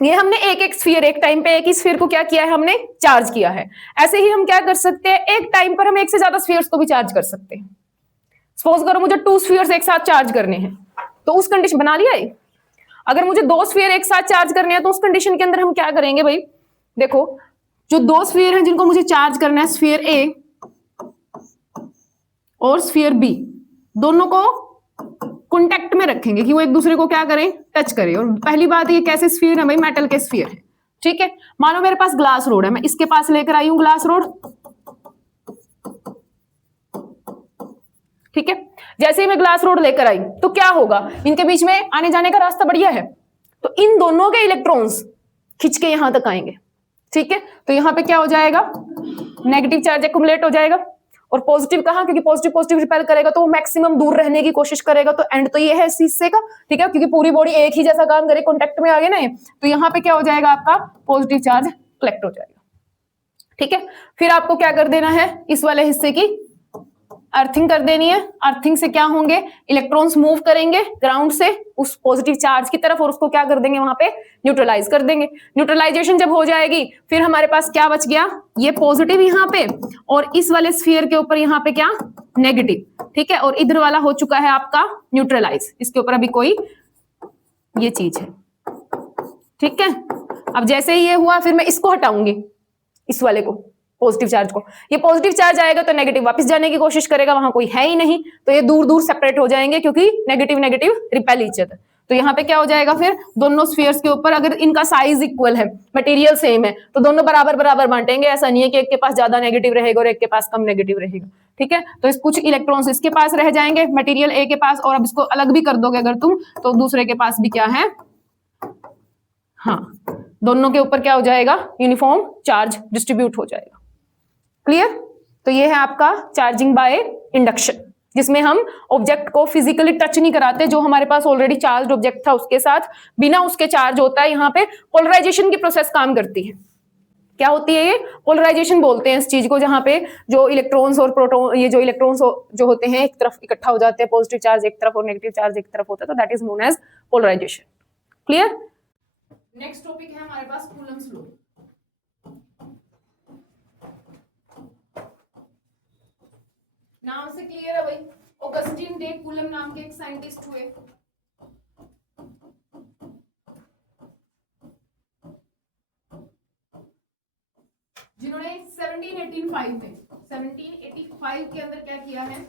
ये हमने एक एक स्फीयर, एक टाइम पे एक ही स्फीयर को क्या किया है, हमने चार्ज किया है। ऐसे ही हम क्या कर सकते हैं, एक टाइम पर हम एक से ज्यादा स्फीयर्स को भी चार्ज कर सकते हैं। सपोज करो मुझे 2 स्फीयर्स एक साथ चार्ज करने हैं, तो उस कंडीशन बना लिया है। अगर मुझे 2 स्फीयर एक साथ चार्ज करने हैं तो उस कंडीशन के अंदर हम क्या करेंगे भाई, देखो जो 2 स्फीयर हैं जिनको मुझे चार्ज करना है, स्फीयर ए और स्फीयर बी, दोनों को कांटेक्ट में रखेंगे कि वो एक दूसरे को क्या करें, टच करें। और पहली बात ये कैसे स्फीयर है भाई, मेटल के स्फीयर है। ठीक है, मानो मेरे पास ग्लास रोड है, मैं इसके पास लेकर आई हूं ग्लास रोड। ठीक है, जैसे ही मैं ग्लास रोड लेकर आई तो क्या होगा, इनके बीच में आने जाने का रास्ता बढ़िया है, तो इन दोनों के इलेक्ट्रॉन्स खिंच के यहां तक आएंगे। ठीक है, तो यहां पे क्या हो जाएगा, नेगेटिव चार्ज एक्युमुलेट हो जाएगा, और पॉजिटिव कहां, क्योंकि पॉजिटिव पॉजिटिव रिपेल करेगा तो वो मैक्सिमम दूर रहने की कोशिश करेगा। तो एंड तो ये है इस हिस्से का, ठीक है, क्योंकि पूरी बॉडी एक ही जैसा काम करे, कॉन्टेक्ट में आ गए ना, तो यहाँ पे क्या हो जाएगा, आपका पॉजिटिव चार्ज कलेक्ट हो जाएगा। ठीक है, फिर आपको क्या कर देना है, इस वाले हिस्से की अर्थिंग कर देनी है। अर्थिंग से क्या होंगे, इलेक्ट्रॉन्स मूव करेंगे ग्राउंड से उस पॉजिटिव चार्ज की तरफ, और उसको क्या कर देंगे, वहां पे न्यूट्रलाइज कर देंगे। न्यूट्रलाइजेशन जब हो जाएगी, फिर हमारे पास क्या बच गया, ये पॉजिटिव यहाँ पे, और इस वाले स्फीयर के ऊपर यहाँ पे क्या, नेगेटिव। ठीक है, और इधर वाला हो चुका है आपका न्यूट्रलाइज, इसके ऊपर अभी कोई ये चीज है। ठीक है, अब जैसे ही ये हुआ, फिर मैं इसको हटाऊंगी, इस वाले को, पॉजिटिव चार्ज को। ये पॉजिटिव चार्ज आएगा तो नेगेटिव वापस जाने की कोशिश करेगा, वहां कोई है ही नहीं, तो ये दूर दूर सेपरेट हो जाएंगे, क्योंकि negative negative repel each other. तो यहाँ पे क्या हो जाएगा, फिर दोनों स्फीयर्स के ऊपर अगर इनका साइज इक्वल है, मटेरियल सेम है, तो दोनों बराबर बराबर बांटेंगे। ऐसा नहीं है कि एक के पास ज्यादा नेगेटिव रहेगा और एक के पास कम नेगेटिव रहेगा। ठीक है, तो इस कुछ इलेक्ट्रॉन्स इसके पास रह जाएंगे, मटेरियल ए के पास, और अब इसको अलग भी कर दोगे अगर तुम, तो दूसरे के पास भी क्या है, हाँ, दोनों के ऊपर क्या हो जाएगा, यूनिफॉर्म चार्ज डिस्ट्रीब्यूट हो जाएगा। क्लियर? तो ये है आपका चार्जिंग बाय इंडक्शन, जिसमें हम ऑब्जेक्ट को फिजिकली टच नहीं कराते, जो हमारे पास ऑलरेडी चार्ज ऑब्जेक्ट था उसके साथ बिना उसके चार्ज होता है। यहाँ पे पोलराइजेशन की प्रोसेस काम करती है। क्या होती है ये, पोलराइजेशन बोलते हैं इस चीज को, जहां पे जो इलेक्ट्रॉन्स और प्रोटॉन, ये जो इलेक्ट्रॉन्स जो होते हैं एक तरफ इकट्ठा हो जाते हैं, पॉजिटिव चार्ज एक तरफ और नेगेटिव चार्ज एक तरफ होता है, तो that is known as polarisation. Clear? Next topic है हमारे पास कूलम्स लॉ। नाम से क्लियर है भाई, ऑगस्टीन डे कूलम नाम के एक साइंटिस्ट हुए। जिन्होंने 1785 के अंदर क्या किया है,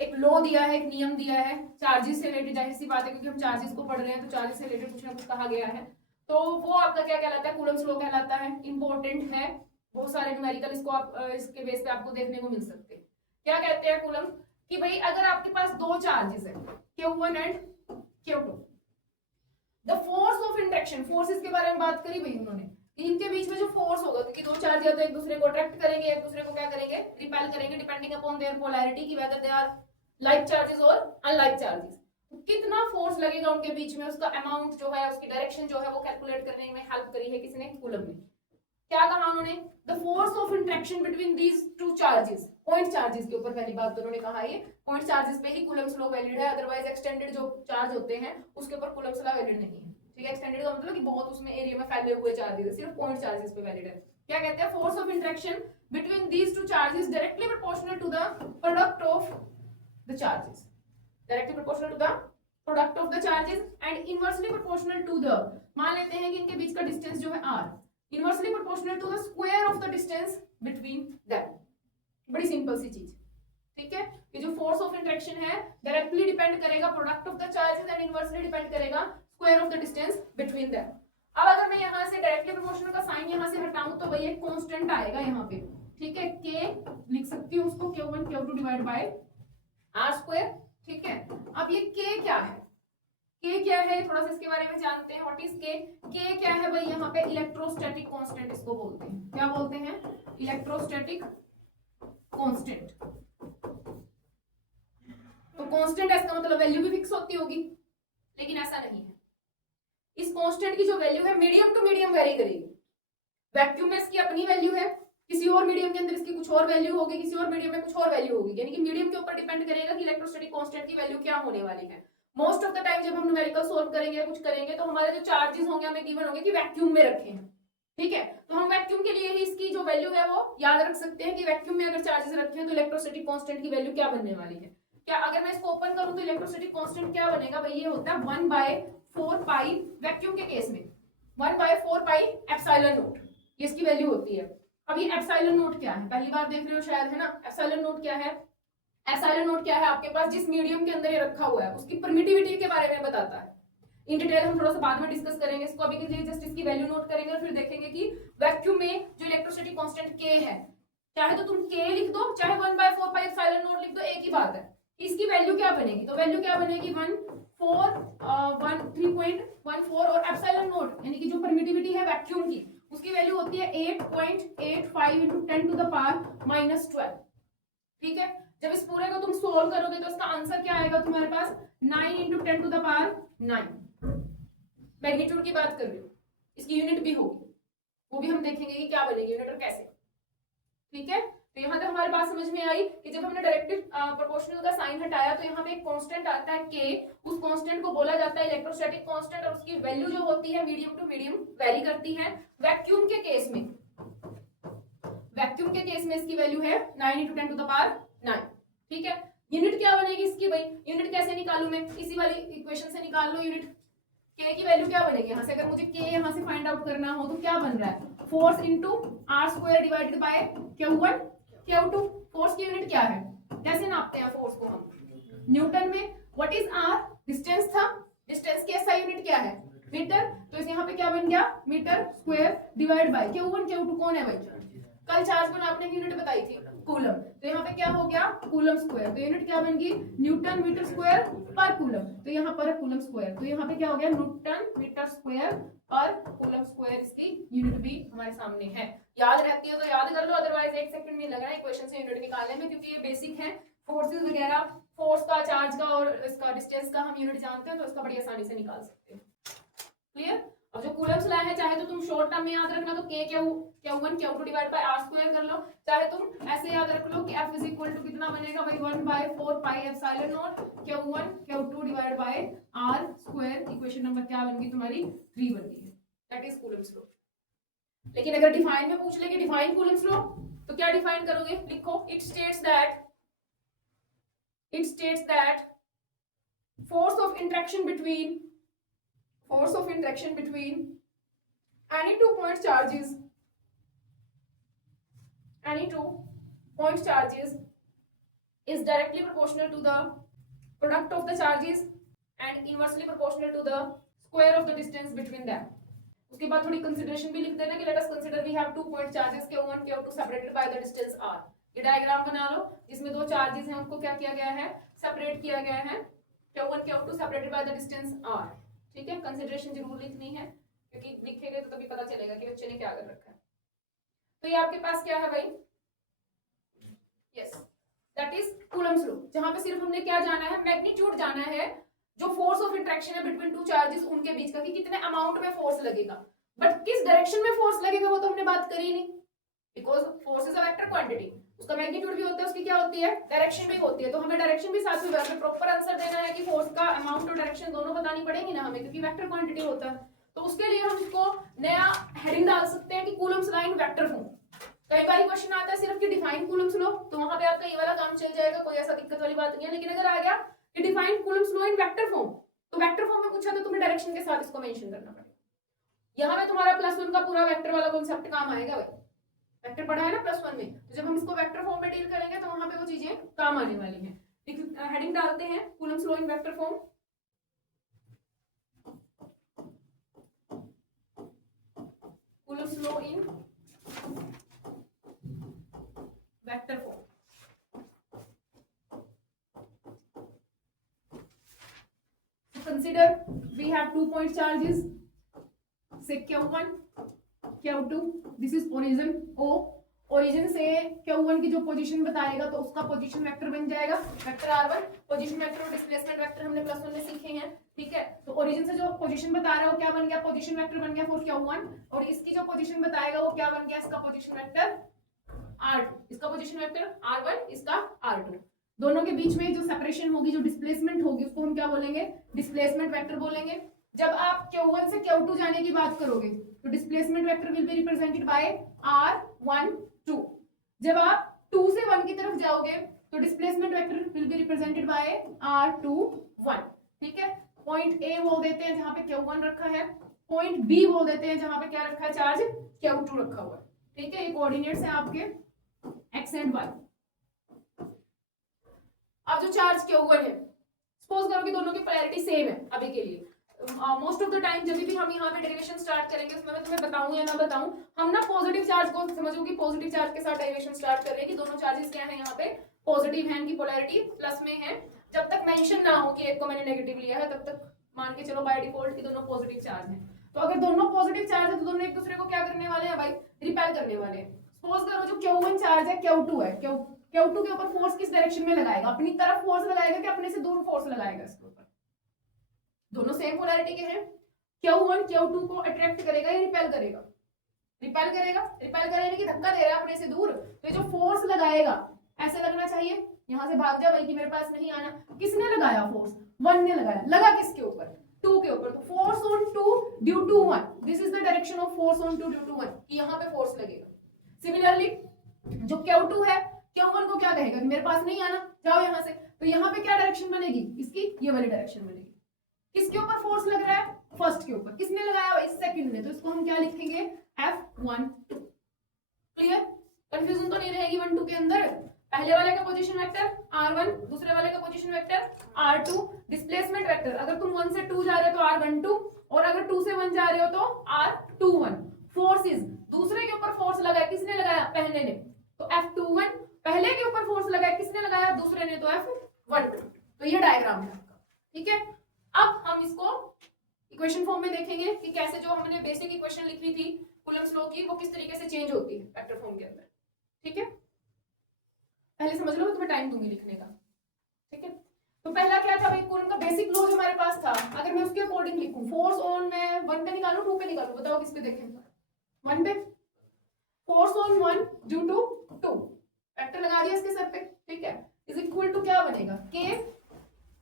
एक लॉ दिया है, एक नियम दिया है चार्जेस से रिलेटेड। जाहिर सी बात है क्योंकि हम चार्जेस को पढ़ रहे हैं, तो चार्जेस से रिलेटेड कुछ ना कुछ कहा गया है, तो वो आपका क्या कहलाता है, कूलम्स लॉ कहलाता है। इंपॉर्टेंट है, बहुत सारे न्यूमेरिकल इसको आप इसके बेस पे आपको देखने को मिल सकते हैं। क्या कहते हैं कूलम, कि भाई अगर आपके पास दो चार्जेस है Q1 and Q2, the force of interaction, forces के बारे में बात करी भाई उन्होंने, इनके बीच में जो फोर्स होगा, क्योंकि दो चार्ज या तो एक दूसरे को अट्रैक्ट करेंगे, एक दूसरे को क्या करेंगे, रिपेल करेंगे, डिपेंडिंग अपॉन देयर पोलैरिटी की whether they are like charges और अनलाइक चार्जेस। तो कितना फोर्स लगेगा उनके बीच में, उसका अमाउंट जो है, उसकी डायरेक्शन जो है वो कैलकुलेट करने में हेल्प करी है किसने, कूलम ने। क्या कहा उन्होंने, the force of interaction between these two charges, point charges के ऊपर पहली बात तो उन्होंने कहा, ये पॉइंट चार्जेस पे ही कूलम्स लॉ वैलिड है, अदरवाइज एक्सटेंडेड जो चार्ज होते हैं उसके ऊपर कूलम्स लॉ वैलिड नहीं है। ठीक है, एक्सटेंडेड का मतलब कि बहुत उसमें एरिया में फैले हुए चार्जेस है, सिर्फ पॉइंट चार्जेस पे वैलिड है। क्या कहते हैं, force of interaction between these two charges directly proportional to the product of the charges, directly proportional to the product of the charges and inversely proportional to the, मान लेते हैं कि इनके बीच का डिस्टेंस जो है r, inversely proportional to the square of the distance between them. बड़ी सिंपल सी चीज, ठीक है, कि जो फोर्स ऑफ इंट्रैक्शन है डायरेक्टली डिपेंड करेगा product of the charges and inversely depend करेगा square of the distance between them. अब अगर मैं यहां से डायरेक्टली प्रोपोर्शनल का साइन यहां से हटाऊं तो भाई एक कांस्टेंट आएगा यहां पे, ठीक है, k लिख सकती हूं उसको Q1 Q2 divide bye r square. ठीक है, अब ये k क्या है, k क्या है, थोड़ा सा इसके बारे में जानते हैं। व्हाट इज k, k क्या है भाई, यहाँ पे इलेक्ट्रोस्टैटिक कांस्टेंट इसको बोलते हैं। क्या बोलते हैं, इलेक्ट्रोस्टैटिक कांस्टेंट। तो कांस्टेंट इसका मतलब वैल्यू भी फिक्स होती होगी, लेकिन ऐसा नहीं है। इस कांस्टेंट की जो वैल्यू है मीडियम टू मीडियम वेरी करेगी। वैक्यूम में इसकी अपनी वैल्यू है, किसी और मीडियम के अंदर इसकी कुछ और वैल्यू होगी, किसी और मीडियम में कुछ और वैल्यू होगी, यानी कि मीडियम के ऊपर डिपेंड करेगा कि इलेक्ट्रोस्टैटिक कांस्टेंट की वैल्यू क्या होने वाली है। मोस्ट ऑफ द टाइम जब हम न्यूमेरिकल सोल्व करेंगे या कुछ करेंगे तो हमारे जो चार्जेस होंगे हमें गिवन होंगे कि वैक्यूम में रखे हैं। ठीक है, तो हम वैक्यूम के लिए ही इसकी जो वैल्यू है वो याद रख सकते हैं कि वैक्यूम में अगर चार्जेस रखे हैं तो इलेक्ट्रोस्टैटिक कांस्टेंट की वैल्यू क्या बनने वाली है। क्या अगर मैं इसको ओपन करूं तो इलेक्ट्रोस्टैटिक कांस्टेंट क्या बनेगा भाई, ये होता है 1/4 पाई वैक्यूम के केस में 1/4 पाई एप्सिलॉन नोट, ये इसकी वैल्यू होती है। अब ये एप्सिलॉन नोट क्या है, पहली बार देख रहे हो शायद, है ना। एप्सिलॉन नोट क्या है, एप्सिलॉन नोट क्या है, आपके पास जिस मीडियम के अंदर ये रखा हुआ है उसकी परमिटिविटी के बारे में बताता है। इन डिटेल हम थोड़ा सा बाद में डिस्कस करेंगे इसको, अभी के लिए जस्ट इसकी वैल्यू नोट करेंगे और फिर देखेंगे कि वैक्यूम में जो इलेक्ट्रोस्टैटिक कांस्टेंट k है, चाहे तो तुम k लिख दो चाहे 1/4 पाई एप्सिलॉन नोट लिख दो, एक ही बात है। इसकी वैल्यू क्या बनेगी, तो वैल्यू क्या बनेगी 3.14 और एप्सिलॉन नोट यानी कि जो परमिटिविटी है वैक्यूम की उसकी वैल्यू होती है 8.85 into 10 to the power -12। ठीक है, जब इस पूरे को तुम सोल्व करोगे तो इसका आंसर क्या आएगा तुम्हारे पास 9 into 10 to the power 9। Magnitude की बात कर रही हूँ, इसकी यूनिट भी होगी, वो भी हम देखेंगे कि क्या बनेगी यूनिट और कैसे। ठीक है, तो यहाँ तक हमारे बात समझ में आई कि जब हमने डायरेक्टिव प्रोपोर्शनल का साइन हटाया तो यहाँ पे एक कांस्टेंट आता है k, उस कांस्टेंट को बोला जाता है इलेक्ट्रोस्टैटिक कांस्टेंट और उसकी वैल्यू जो होती है मीडियम टू मीडियम वेरी करती है। वैक्यूम के केस में, वैक्यूम के केस में इसकी वैल्यू है 9 into 10 to the power 9। ठीक है, यूनिट क्या बनेगी इसकी भाई, यूनिट कैसे निकालूं मैं, इसी वाली इक्वेशन से निकाल लो यूनिट। k की वैल्यू क्या बनेगी यहाँ से, अगर मुझे k यहाँ से फाइंड आउट करना हो तो क्या बन रहा है, force into r square divided by Q1 Q2। Force की यूनिट क्या है, कैसे नापते हैं फोर्स को हम, न्यूटन में। व्हाट इज r, डिस्टेंस था, डिस्टेंस की ऐसा यूनिट क्या है, मीटर। तो इस यहाँ पे क्या बन गया, metre square divide by Q1 Q2 कौन है भाई, कल चार्ज को नापने की यूनिट बताई थी कूलम, तो यहाँ पे क्या हो गया कूलम स्क्वायर, तो यूनिट क्या बन गई न्यूटन मीटर स्क्वायर पर कूलम, तो यहाँ पर है कूलम स्क्वायर, तो यहाँ पे क्या हो गया न्यूटन मीटर स्क्वायर पर कूलम स्क्वायर, इसकी यूनिट भी हमारे सामने है। याद रहती है तो याद कर लो, अदरवाइज 1 सेकंड नहीं लगना इक्वेशन से यूनिट निकालने में, क्योंकि ये बेसिक है। फोर्सेस वगैरह, फोर्स का, चार्ज का और इसका डिस्टेंस का हम यूनिट जानते हैं तो इसका बड़ी आसानी से निकाल सकते हैं। क्लियर। अब जो कूलम्स लॉ है, चाहे तो तुम शॉर्ट टर्म में याद रखना तो Q1 Q2 divide bye r square कर लो, चाहे तुम ऐसे याद रख लो कि F इज इक्वल टू कितना बनेगा भाई 1/4 pi epsilon not Q1 Q2 divide bye r square. Equation number क्या बन गई तुम्हारी 3 बन गई है, दैट इज कूलम्स लॉ। लेकिन अगर डिफाइन में पूछ ले कि डिफाइन कूलम्स लॉ तो क्या डिफाइन करोगे, लिखो it states that force of interaction between any two point charges is directly proportional to the product of the charges and inversely proportional to the square of the distance between them। उसके बाद थोड़ी कंसिडरेशन भी लिख देना कि let us consider we have 2 point charges Q1 Q2 separated by the distance r। ये डायग्राम बना लो जिसमें दो चार्जेस हैं उनको क्या किया गया है, सेपरेट किया गया है, Q1 Q2 separated by the distance r। ठीक है, कंसीडरेशन जरूर लिखनी है क्योंकि लिखेंगे तो तभी पता चलेगा कि बच्चे ने क्या कर रखा है। तो ये आपके पास क्या है भाई, yes that is Coulomb's law, जहां पे सिर्फ हमने क्या जाना है, मैग्नीट्यूड जाना है, जो फोर्स ऑफ इंटरेक्शन है बिटवीन टू चार्जेस उनके बीच का, कि कितने अमाउंट में फोर्स लगेगा, बट किस डायरेक्शन में फोर्स लगेगा वो तो हमने बात करी नहीं, because force is a vector quantity, उसका मैग्नीट्यूड भी होता है, उसकी क्या होती है, डायरेक्शन भी होती है, तो हमें डायरेक्शन भी साथ में प्रॉपर आंसर देना है कि फोर्स का अमाउंट और डायरेक्शन दोनों बतानी पड़ेगी ना हमें, क्योंकि वेक्टर क्वांटिटी होता है। तो उसके लिए हम इसको नया हेडिंग डाल सकते हैं कि Coulomb's law in vector form. कई बार क्वेश्चन आता है सिर्फ कि डिफाइन कूलम्स लॉ, तो वहां पे आपका ये वाला काम चल जाएगा, कोई ऐसा दिक्कत वाली बात नहीं है। लेकिन अगर आ गया कि define Coulomb's law in vector form, तो वेक्टर फॉर्म में पूछा तो तुम्हें डायरेक्शन के साथ इसको मेंशन करना पड़ेगा। यहाँ पे तुम्हारा +1 का पूरा वेक्टर वाला कॉन्सेप्ट काम आएगा भाई, वेक्टर पढ़ा है ना +1 में, तो जब हम इसको वेक्टर फॉर्म में डील करेंगे तो वहां पे वो चीजें काम आने वाली हैं। हेडिंग डालते हैं Coulomb's law in vector form. Coulomb's law in vector form. Consider we have 2 point charges, say Q1 Q2, this is origin O, origin से Q1 की जो पोजीशन बताएगा तो उसका पोजीशन वेक्टर बन जाएगा वेक्टर R1। पोजीशन वेक्टर और डिस्प्लेसमेंट वेक्टर हमने +1 में सीखे हैं, ठीक है। तो ओरिजिन से जो पोजीशन बता रहा है वो क्या बन गया, पोजीशन वेक्टर बन गया फॉर Q1, और इसकी जो पोजीशन बताएगा वो क्या बन गया, इसका पोजीशन वेक्टर R2, इसका पोजीशन वेक्टर R1, इसका R2। दोनों के बीच में जो सेपरेशन होगी, जो डिस्प्लेसमेंट होगी, उसको हम क्या बोलेंगे, डिस्प्लेसमेंट वेक्टर बोलेंगे। जब आप Q1 से Q2 जाने की बात करोगे तो displacement vector will be represented by R12। जब आप 2 से 1 की तरफ जाओगे तो displacement vector will be represented by R21। ठीक है, पॉइंट A बोल देते हैं जहां पे Q1 रखा है, पॉइंट B बोल देते हैं जहां पे क्या रखा है, चार्ज Q2 रखा हुआ है। ठीक है, ये कोऑर्डिनेट्स है आपके X एंड Y। अब जो चार्ज Q1 है, सपोज करो कि दोनों की पोलैरिटी सेम है अभी के लिए। मोस्ट ऑफ द टाइम जब भी हम यहाँ पे डेरिवेशन स्टार्ट करेंगे उसमें मैं तुम्हें बताऊं या ना बताऊं, हम ना पॉजिटिव चार्ज को समझो कि पॉजिटिव चार्ज के साथ डेरिवेशन स्टार्ट कर रहे हैं कि दोनों चार्जेस क्या है, यहाँ पे पॉजिटिव है, इनकी पोलैरिटी प्लस में है। जब तक मेंशन ना हो कि एक को मैंने नेगेटिव लिया है तब तक मान के चलो बाय डिफॉल्ट कि दोनों पॉजिटिव चार्ज है। तो अगर दोनों पॉजिटिव चार्ज है तो दोनों एक दूसरे को क्या करने वाले हैं भाई, रिपेल करने वाले हैं। सपोज करो जो Q1 चार्ज है Q2 है, Q2 के ऊपर फोर्स किस डायरेक्शन में लगाएगा, अपनी तरफ फोर्स लगाएगा कि अपने से दूर फोर्स लगाएगा इसके ऊपर, दोनों सेम पोलैरिटी के हैं। Q1 Q2 को अट्रैक्ट करेगा या रिपेल करेगा, रिपेल करेगा, रिपेल करेगा कि धक्का दे रहा है अपने से दूर, तो जो फोर्स लगाएगा ऐसे लगना चाहिए, यहां से भाग जा भाई कि मेरे पास नहीं आना। किसने लगाया फोर्स, 1 ने लगाया, लगा किसके ऊपर, 2 के ऊपर, तो force on 2 due to 1, this is the direction of force on 2 due to 1, कि यहां पे फोर्स लगेगा। सिमिलरली जो Q2 है Q1 को क्या कहेगा कि मेरे पास नहीं आना, जाओ यहां से, तो यहाँ पे क्या डायरेक्शन बनेगी, इसकी ये वाली डायरेक्शन बनेगी। किसके ऊपर फोर्स लग रहा है, फर्स्ट के ऊपर, किसने लगाया भाई, सेकंड ने, तो इसको हम क्या लिखेंगे, F12। क्लियर, कंफ्यूजन तो नहीं रहेगी 1 2 के अंदर। पहले वाले का पोजीशन वेक्टर R1, दूसरे वाले का position vector R2, displacement vector अगर तुम 1 से 2 जा रहे हो तो R12, और अगर 2 से 1 जा रहे हो तो R21। फोर्सेस, दूसरे के ऊपर फोर्स लगाया, किसने लगाया, पहले ने, तो F21। पहले के ऊपर फोर्स लगाया, किसने लगाया, दूसरे ने, तो F12। तो ये डायग्राम है आपका, ठीक है। अब हम इसको इक्वेशन फॉर्म में देखेंगे कि कैसे जो हमने बेसिक इक्वेशन लिखी थी कूलम्स लॉ की, वो किस तरीके से चेंज होती है वेक्टर फॉर्म के अंदर, ठीक है। पहले समझ लो, मैं तुम्हें टाइम दूंगी लिखने का, ठीक है। तो पहला क्या था भाई, कूलम का बेसिक लॉ जो हमारे पास था, अगर मैं उसके अकॉर्डिंग लिखूं, फोर्स ऑन मैं 1 पे निकालूं 2 पे निकालूं, बताओ किस पे देखें, 1 पे, force on 1 due to 2, vector लगा दिया इसके सर पे, ठीक है, इज इक्वल टू क्या बनेगा, K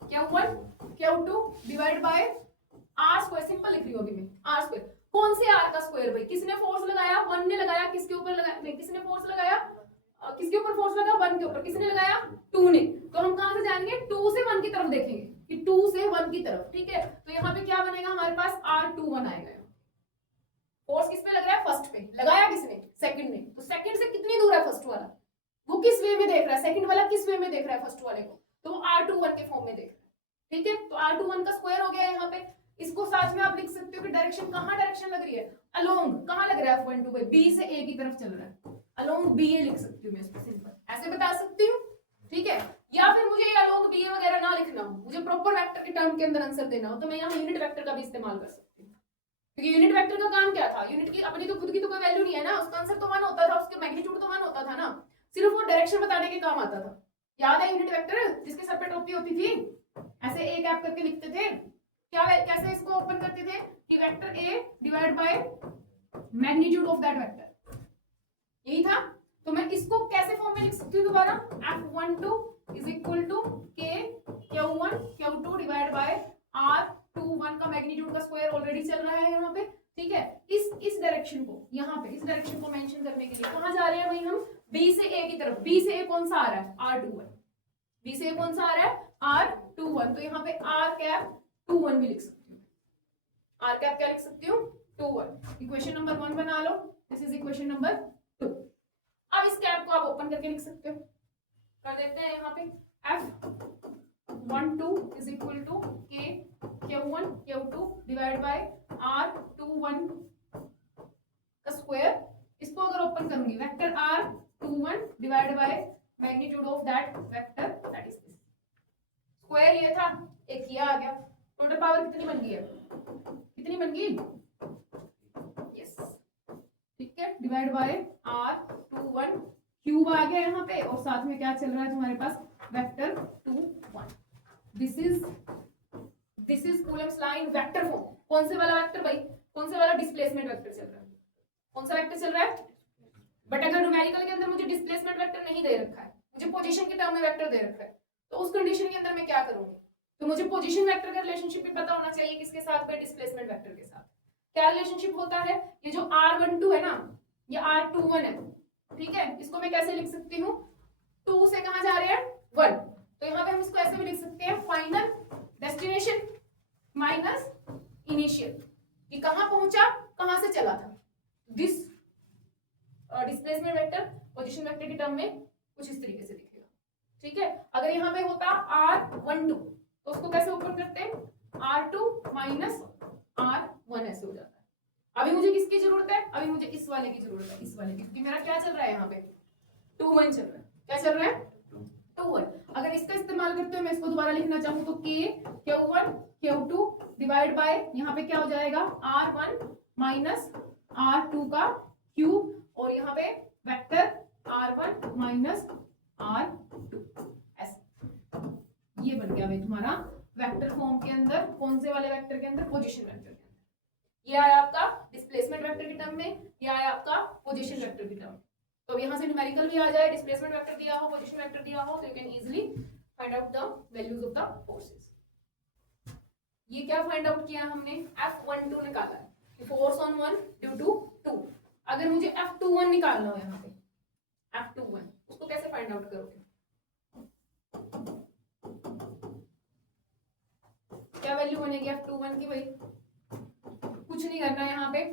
Q1 Q2 divide bye R square, simple लिख रही हूं अभी मैं, R स्क्वायर। कौन से R का स्क्वायर भाई, किसने फोर्स लगाया, 1 ने लगाया, किसके ऊपर लगाया, नहीं किसने फोर्स लगाया, किसके ऊपर फोर्स लगा, 1 के ऊपर, किसने लगाया, 2 ने। तो हम कहां से जाएंगे, 2 से 1 की तरफ देखेंगे कि 2 से 1 की तरफ, ठीक है। तो यहाँ पे क्या बनेगा हमारे पास, R21 आएगा। फोर्स किस पे लग रहा है, फर्स्ट पे, लगाया किसने, सेकंड ने, तो सेकंड से कितनी दूर है फर्स्ट वाला, वो किस वे में देख रहा है, सेकंड वाला किस वे में देख रहा है फर्स्ट वाले को, तो वो R21 के फॉर्म में देख रहा है, ठीक है। तो R21 का स्क्वायर हो गया यहाँ पे। इसको साथ में आप लिख सकते हो कि डायरेक्शन, कहाँ डायरेक्शन लग रही है, अलोंग, कहाँ लग रहा है F12 पे, B से A की तरफ चल रहा है, अलोंग BA लिख सकती हूँ मैं इसको, सिंपल ऐसे ऐसे बता सकती हूँ, ठीक है। या फिर मुझे ये लोग बी वगैरह ना लिखना हो, मुझे प्रॉपर वेक्टर के टर्म के अंदर आंसर देना हो, तो मैं यहाँ यूनिट वेक्टर का भी इस्तेमाल कर सकती हूँ। क्योंकि यूनिट वेक्टर का काम क्या था, यूनिट की अपनी तो खुद की तो कोई वैल्यू नहीं है ना, उसका आंसर तो 1 होता था, उसके मैग्नीट्यूड तो 1 होता था ना, सिर्फ वो डायरेक्शन बताने के काम आता था। याद है यूनिट वेक्टर जिसके सर पे टोपी होती थी, ऐसे ए कैप करके लिखते थे, क्या कैसे इसको ओपन करते थे कि vector A divide by magnitude of that vector, यही था। तो मैं इसको कैसे फॉर्म में लिख सकती हूँ दोबारा, F12 इज इक्वल टू के Q1 Q2 divide bye R21 का मैग्नीट्यूड का स्क्वायर ऑलरेडी चल रहा है यहाँ पे, ठीक है। इस डायरेक्शन को, यहाँ पे इस डायरेक्शन को मेंशन करने के लिए कहाँ जा रहे हैं भाई हम, बी से ए की तरफ। बी से ए कौन सा आ रहा है, R21, बी से ए कौन सा आ रहा है R21, तो यहाँ पे R कैप 21 भी लिख सकती हूँ, R कैप क्या लिख सकती हूँ 21। इक्वेशन नंबर 1 बना लो, दिस इज इक्वेशन नंबर 2। अब इस कैप को आप ओपन करके लिख सकते हो, कर देते हैं यहाँ पे F12 इज इक्वल टू के Q1 Q2 divide bye R21 का स्क्वायर। इसको अगर ओपन करूंगी, vector R21 divide by magnitude of that vector, that is this square, ये था, एक ये आ गया। टोटल पावर कितनी बन गई है, कितनी बन गई, यस, ठीक है, डिवाइड बाय R21 क्यूब आ गया यहाँ पे, और साथ में क्या चल रहा है तुम्हारे पास, vector 21। This is Coulomb's law in vector form. कौन से वाला वेक्टर भाई, कौन से वाला, डिस्प्लेसमेंट वेक्टर चल रहा है, कौन सा वेक्टर चल रहा है। बट अगर न्यूमेरिकल के अंदर मुझे डिस्प्लेसमेंट वेक्टर नहीं दे रखा है, मुझे पोजीशन के टर्म में वेक्टर दे रखा है, तो उस कंडीशन के अंदर मैं क्या करूंगी, तो मुझे पोजीशन वेक्टर का रिलेशनशिप भी पता होना चाहिए, किसके साथ पे, डिस्प्लेसमेंट वेक्टर के साथ। क्या रिलेशनशिप होता है, ये जो R12 है ना, ये R21 है, ठीक है। इसको मैं कैसे लिख सकती हूँ, 2 से कहां जा रहे हैं 1, तो यहाँ पे हम इसको ऐसे भी लिख सकते हैं, फाइनल डेस्टिनेशन माइनस इनिशियल, कि कहां पहुंचा, कहां से चला था। This displacement vector position vector की टर्म में कुछ इस तरीके से दिखेगा, ठीक है। अगर यहाँ पे होता R12 तो उसको कैसे ओपन करते हैं, R2 माइनस R1 ऐसे हो जाता है। अभी मुझे किसकी जरूरत है, अभी मुझे इस वाले की जरूरत है, इस वाले की, क्योंकि मेरा क्या चल रहा है यहाँ पे 21 चल रहा है, क्या चल रहा है 21। अगर इसका इस्तेमाल करते हुए मैं इसको दोबारा लिखना चाहूँ तो के Q1 Q2 डिवाइड बाय, यहाँ पे क्या हो जाएगा R1 माइनस R2 का क्यूब, और यहाँ पे वेक्टर R1 माइनस R2, ऐसे ये बन गया भाई तुम्हारा वेक्टर फॉर्म के अंदर। कौन से वाले वेक्टर के अंदर, पोजीशन वेक्टर के अंदर। ये आया आपका डिस्प्लेसमेंट वेक्टर की टर्म में, ये आया आपका पोजीशन वेक्टर की टर्म। तो यहाँ से न्यूमेरिकल भी आ जाए, डिस्प्लेसमेंट वेक्टर दिया हो, पोजीशन वेक्टर दिया हो, तो you can easily find out the values of the forces. ये क्या फाइंड आउट किया हमने, F12 निकाला है, फोर्स ऑन 1 ड्यू टू 2। अगर मुझे F21 निकालना हो, यहाँ पे F21, उसको कैसे फाइंड आउट करोगे, क्या वैल्यू बनेगी F21 की भाई, कुछ नहीं करना है। यहाँ पे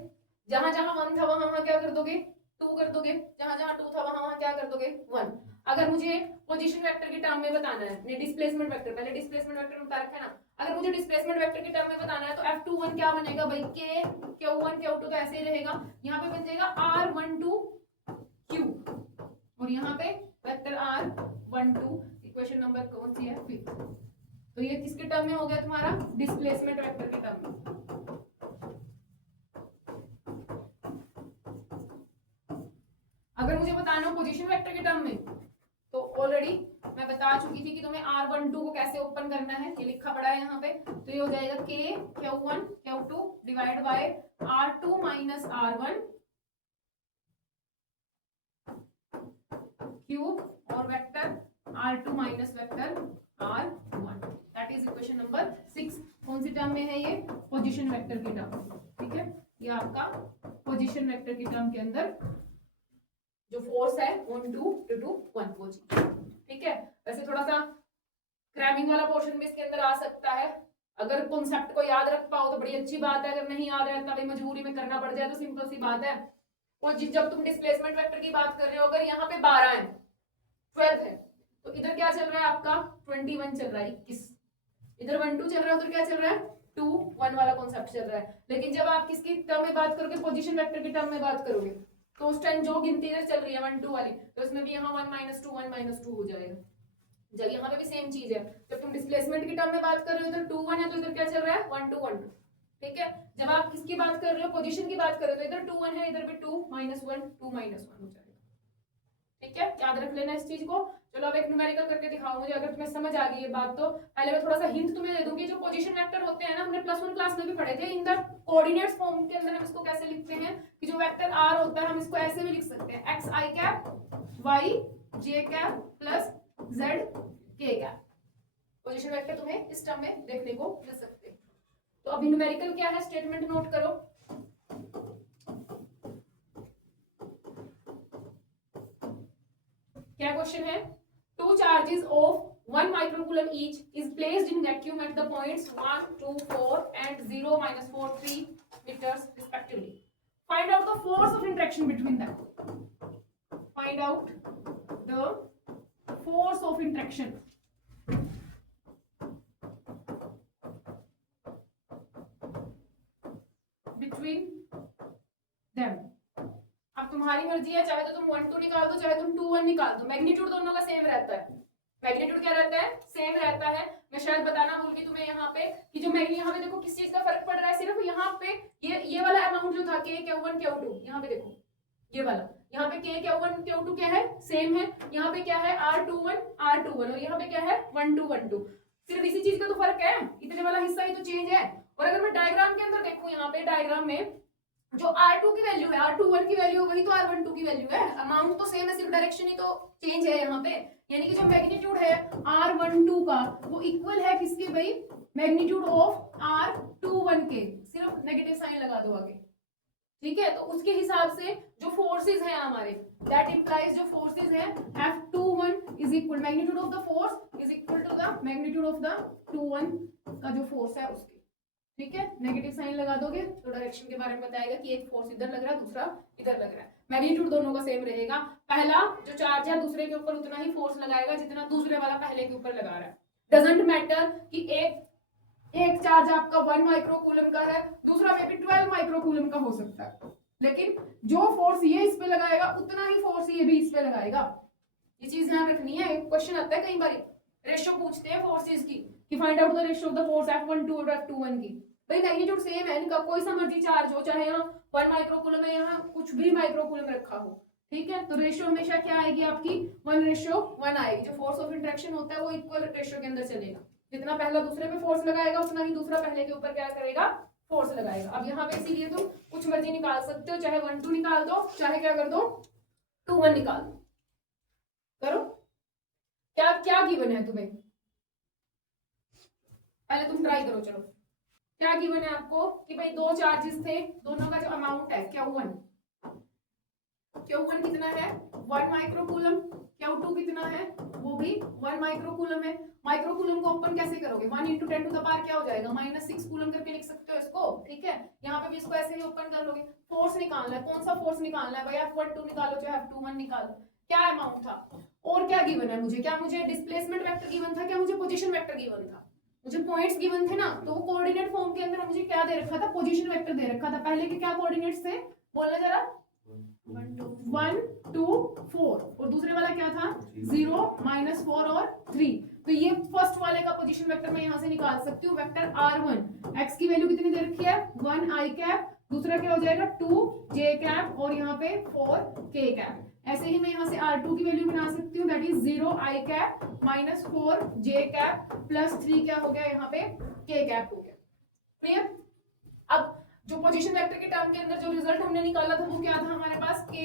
जहां जहां 1 था वहां क्या कर दोगे, 2 कर दोगे, जहां जहां 2 था वहां क्या कर दोगे 1। अगर मुझे पोजीशन वेक्टर की टर्म में बताना है, ने डिस्प्लेसमेंट वेक्टर, पहले डिस्प्लेसमेंट वेक्टर बता रखा है ना, अगर मुझे डिस्प्लेसमेंट वेक्टर की टर्म में बताना है तो F21 क्या बनेगा भाई, के Q1 Q2 तो ऐसे ही रहेगा, यहाँ पे बन जाएगा R12 Q, और यहाँ पे वेक्टर R12, इक्वेशन नंबर कौन सी है 5। तो ये किसके टर्म में हो गया तुम्हारा, डिस्प्लेसमेंट वेक्टर के टर्म में। अगर मुझे बताना हो पोजीशन वेक्टर के टर्म में, तो ऑलरेडी मैं बता चुकी थी कि तुम्हें R12 को कैसे ओपन करना है, ये लिखा पड़ा है यहाँ पे। तो ये हो जाएगा के Q1 Q2 divide by R2 minus R1 cube, और vector R2 minus vector R1, that is equation number 6। कौन सी टर्म में है ये, पोजीशन वेक्टर की टर्म, ठीक है। ये आपका पोजीशन वेक्टर की टर्म के अंदर जो फोर्स है 1 2 2 1 वो चीज, ठीक है। वैसे थोड़ा सा क्रैमिंग वाला पोर्शन भी इसके अंदर आ सकता है, अगर कॉन्सेप्ट को याद रख पाओ तो बड़ी अच्छी बात है, अगर नहीं याद रहता भाई मजबूरी में करना पड़ जाए तो सिंपल सी बात है। और जब तुम डिस्प्लेसमेंट वेक्टर की बात कर रहे हो, अगर यहाँ पे 12 है 12 है, तो इधर क्या चल रहा है आपका 21 चल रहा है, 21, इधर 1 2 चल रहा है, उधर क्या चल रहा है 2 1 वाला कॉन्सेप्ट चल रहा है। लेकिन जब आप किसकी टर्म में बात करोगे, पोजीशन वेक्टर की टर्म में बात करोगे, तो उस टाइम जो गिनती इधर चल रही है 1 2 वाली, तो इसमें भी यहाँ 1 - 2 हो जाएगा। जब यहाँ पे भी सेम चीज है, जब तुम डिस्प्लेसमेंट की टर्म में बात कर रहे हो इधर 2 1 है, तो इधर क्या चल रहा है 1 2 1 2। ठीक है, जब आप किसकी बात कर रहे हो, पोजीशन की बात कर रहे हो, तो इधर 2 1 है, इधर भी 2 - 1 2 - 1 हो जाएगा। ठीक है, याद रख लेना इस चीज को। चलो अब एक न्यूमेरिकल करके दिखाओ मुझे, अगर तुम्हें समझ आ गई ये बात तो। पहले मैं थोड़ा सा हिंट तुम्हें दे दूंगी, जो पोजीशन वेक्टर होते हैं ना, हमने +1 क्लास में भी पढ़े थे। इन द कोऑर्डिनेट्स फॉर्म के अंदर हम इसको कैसे लिखते हैं कि जो वेक्टर r होता है हम इसको ऐसे भी लिख सकते हैं, x i cap y j cap plus z k cap. Position vector तुम्हें इस टर्म में देखने को मिल सकते हैं। तो अभी न्यूमेरिकल क्या है, स्टेटमेंट नोट करो। क्या क्वेश्चन है, 2 charges of 1 microcoulomb each is placed in vacuum at the points 1 2 4 and 0 - 4 3 meters respectively. Find out the force of interaction between them. Find out the force of interaction between them. अब तुम्हारी मर्जी है, चाहे तो तुम 1 2 निकाल दो, चाहे तुम 2 1 निकाल दो। मैग्नीट्यूड दोनों का सेम रहता है। मैग्नीट्यूड क्या रहता है, सेम रहता है। मैं शायद बताना भूल गई तुम्हें यहाँ पे कि जो मैग्नी, यहाँ पे देखो किस चीज का फर्क पड़ रहा है, सिर्फ यहाँ पे ये वाला अमाउंट जो था k q1 q2, यहाँ पे देखो ये वाला, यहाँ पे k q1 q2 क्या है, सेम है। यहाँ पे क्या है r21 r21 और यहाँ पे क्या है 1 2 1 2। सिर्फ इसी चीज का तो फर्क है, इतने वाला हिस्सा ही तो चेंज है। और अगर मैं डायग्राम के अंदर देखूं, यहाँ पे डायग्राम में जो r2 की वैल्यू है, r21 की वैल्यू वही तो r12 की वैल्यू है। अमाउंट तो सेम है, सिर्फ डायरेक्शन ही तो चेंज है यहाँ पे। यानी कि जो मैग्नीट्यूड है r12 का वो इक्वल है किसके भाई, मैग्नीट्यूड ऑफ r21 के। सिर्फ नेगेटिव साइन लगा दो आगे। ठीक है, तो उसके हिसाब से जो फोर्सेस हैं हमारे, दैट इंप्लाइज जो फोर्सेस हैं F21 is equal, magnitude of the force is equal to the magnitude of the 21 का जो फोर्स है उसके। ठीक है, नेगेटिव साइन लगा दोगे तो डायरेक्शन के बारे में बताएगा कि एक फोर्स इधर लग रहा है, दूसरा इधर लग रहा है। मैग्नीट्यूड दोनों का सेम रहेगा। पहला जो चार्ज है दूसरे के ऊपर उतना ही फोर्स लगाएगा जितना दूसरे वाला पहले के ऊपर लगा रहा है। डजंट मैटर कि एक चार्ज आपका 1 माइक्रोकूलम का है, दूसरा में भी 12 माइक्रोकूलम का हो सकता है, लेकिन जो फोर्स ये इस पे लगाएगा उतना ही फोर्स ये भी इस पे लगाएगा। ये चीज ध्यान रखनी है। क्वेश्चन आता है कई बार, रेशियो पूछते हैं फोर्सेस की कि find out the ratio of the force F12 और F21 की। भाई मैग्नीट्यूड सेम है इनका, कोई सा मर्जी चार्ज हो, चाहे यहाँ 1 माइक्रोकूलम है, यहाँ कुछ भी माइक्रोकूलम रखा हो। ठीक है, तो रेशियो हमेशा क्या आएगी आपकी 1:1 आएगी। जो फोर्स ऑफ इंटरेक्शन होता है वो इक्वल रेशियो के अंदर चलेगा। जितना पहला दूसरे पे फोर्स लगाएगा उतना ही दूसरा पहले के ऊपर क्या करेगा, फोर्स लगाएगा। अब यहाँ पे इसीलिए तुम कुछ मर्जी निकाल सकते हो, चाहे 1 2 निकाल दो, चाहे क्या कर दो 2 1 निकाल दो। करो, क्या क्या गिवन है तुम्हें, पहले तुम ट्राई करो। चलो क्या गिवन है आपको कि भाई दो चार्जेस थे, दोनों का जो अमाउंट है Q1 कितना है 1 माइक्रोकूलम, Q2 कितना है वो भी 1 माइक्रोकूलम है। माइक्रोकूलम को ओपन कैसे करोगे, 1 × 10⁻⁴ क्या हो जाएगा -6 कूलम करके लिख सकते हो इसको। ठीक है, यहाँ पे भी इसको ऐसे ही ओपन कर लोगे। फोर्स निकालना है, कौन सा फोर्स निकालना है भाई, F12 निकालो चाहे F21 निकालो। क्या अमाउंट था और क्या गिवन है मुझे, क्या मुझे डिस्प्लेसमेंट वेक्टर गिवन था, क्या मुझे पोजीशन वेक्टर गिवन था, मुझे पॉइंट्स गिवन थे ना। तो वो कोऑर्डिनेट फॉर्म के अंदर मुझे क्या दे रखा था, पोजीशन वेक्टर दे रखा था। पहले के क्या कोऑर्डिनेट्स थे बोलना जरा, 1 2 4 और दूसरे वाला क्या था 0 -4 और 3। तो ये फर्स्ट वाले का पोजीशन वेक्टर मैं यहाँ से निकाल सकती हूँ। वेक्टर r1 x की वैल्यू कितनी दे रखी है 1 i कैप, दूसरा क्या हो जाएगा 2 j कैप और यहाँ पे 4 k कैप। ऐसे ही मैं यहाँ से r2 की वैल्यू बना सकती हूँ, that is 0 i cap -4 j cap plus 3 क्या हो गया यहाँ पे k कैप हो गया। क्लियर। अब जो पोजीशन वेक्टर के टर्म के अंदर जो रिजल्ट हमने निकाला था वो क्या था हमारे पास, k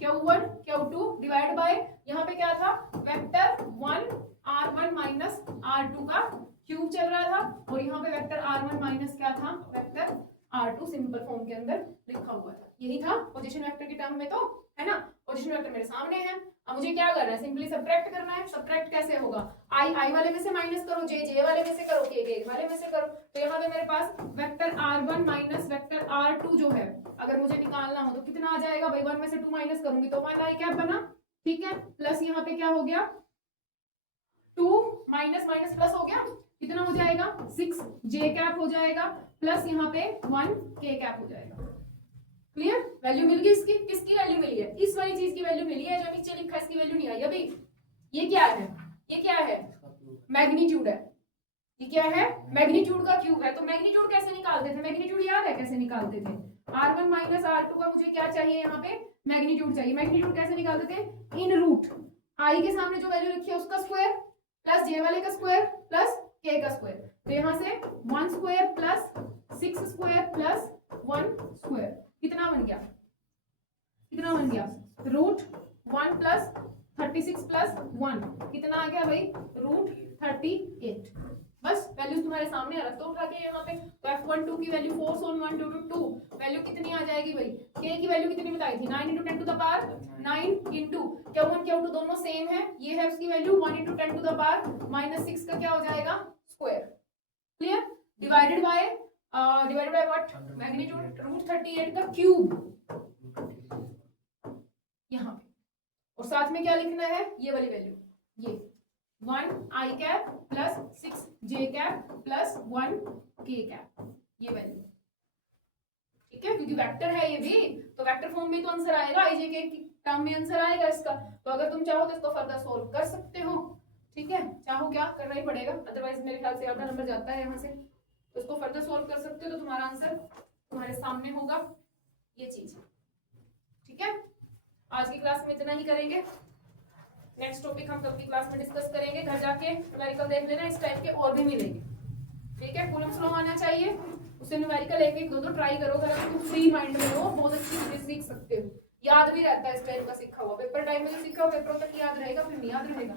q1 q2 divide bye यहाँ पे क्या था वेक्टर 1 r1 माइनस r2 का क्यूब चल रहा था और यहाँ पे वेक्टर r1 माइनस क्या था वेक्टर r2 सिंपल फॉर्म के अंदर लिखा हुआ था। यही था पोजीशन वेक्टर के टर्म में, तो है ना। पोजीशन वेक्टर मेरे सामने है, अब मुझे क्या करना है, सिंपली सब्ट्रैक्ट करना है। सब्ट्रैक्ट कैसे होगा, i वाले में से माइनस करो, j वाले में से करो, k वाले में से करो। तो यहाँ पे मेरे पास vector r1 minus vector r2 जो है अगर मुझे निकालना हो तो कितना आ जाएगा भाई, 1 में से 2 माइनस करूंगी तो 1 i कैप बना। ठीक है, प्लस यहाँ पे क्या हो गया 2 माइनस माइनस प्लस हो गया, कितना हो जाएगा 6 j कैप हो जाएगा प्लस यहाँ पे 1 k कैप हो जाएगा। क्लियर? वैल्यू मिल गई इसकी, किसकी वैल्यू मिली है? इस वाली चीज की वैल्यू मिली है, जो नीचे लिखा है इसकी वैल्यू नहीं आई अभी। ये क्या है? ये क्या है? मैग्नीट्यूड है। ये क्या है? मैग्नीट्यूड का क्यूब है। तो मैग्नीट्यूड कैसे निकालते थे? मैग्नीट्यूड याद है कैसे निकालते थे? R1 माइनस R2 का मुझे क्या चाहिए यहाँ पे? मैग्नीट्यूड चाहिए। मैग्नीट्यूड कैसे निकालते थे? इन रूट आई के सामने जो वैल्यू लिखी है उसका स्क्वायर प्लस जे वाले का स्क्वायर प्लस के का स्क्वायर। तो यहाँ से 1 square plus 6 square plus 1 square कितना बन गया? कितना बन गया? रूट 1 प्लस 36 प्लस 1 कितना आ गया भाई? रूट 38। बस वैल्यूज तुम्हारे सामने रख दो उठा के यहाँ पे। तो f12 की वैल्यू 4 on 1 2 2 वैल्यू कितनी आ जाएगी भाई? k की वैल्यू कितनी बताई थी? 9 × 10 to the power 9 into Q1 Q2 दोनों सेम है। ये है उसकी वैल्यू 1 × 10 टू द पावर -6 का क्या हो जाएगा? Square. Clear? Divided by what? Magnitude root 38 का क्यूब यहाँ पे। और साथ में क्या लिखना है? ये वाली वैल्यू, ये 1 i cap plus 6 j cap plus 1 k cap, ये वैल्यू। ठीक है, क्योंकि वेक्टर है ये भी, तो वेक्टर फॉर्म में तो आंसर आएगा, i j k की टर्म में आंसर आएगा इसका। तो अगर तुम चाहो तो इसको फर्दर सोल्व कर सकते हो। ठीक है, चाहो क्या करना ही पड़ेगा, अदरवाइज मेरे ख्याल से आधा नंबर जाता है यहाँ से। तो इसको फर्दर सोल्व कर सकते हो, तो तुम्हारा आंसर तुम्हारे सामने होगा ये चीज। ठीक है, आज की क्लास में इतना ही करेंगे। नेक्स्ट टॉपिक हम कल की क्लास में डिस्कस करेंगे। घर जाके न्यूमेरिकल देख लेना, इस टाइप के और भी मिलेंगे। ठीक है, कूलम्स लॉ आना चाहिए, उसे न्यूमेरिकल एक दो ट्राई करो। अगर तुम फ्री माइंड में हो, बहुत अच्छी चीजें सीख सकते हो, याद भी रहता है इस टाइप का सीखा हुआ। पेपर टाइम में जो सीखा हुआ पेपरों तक याद रहेगा, फिर नहीं याद रहेगा।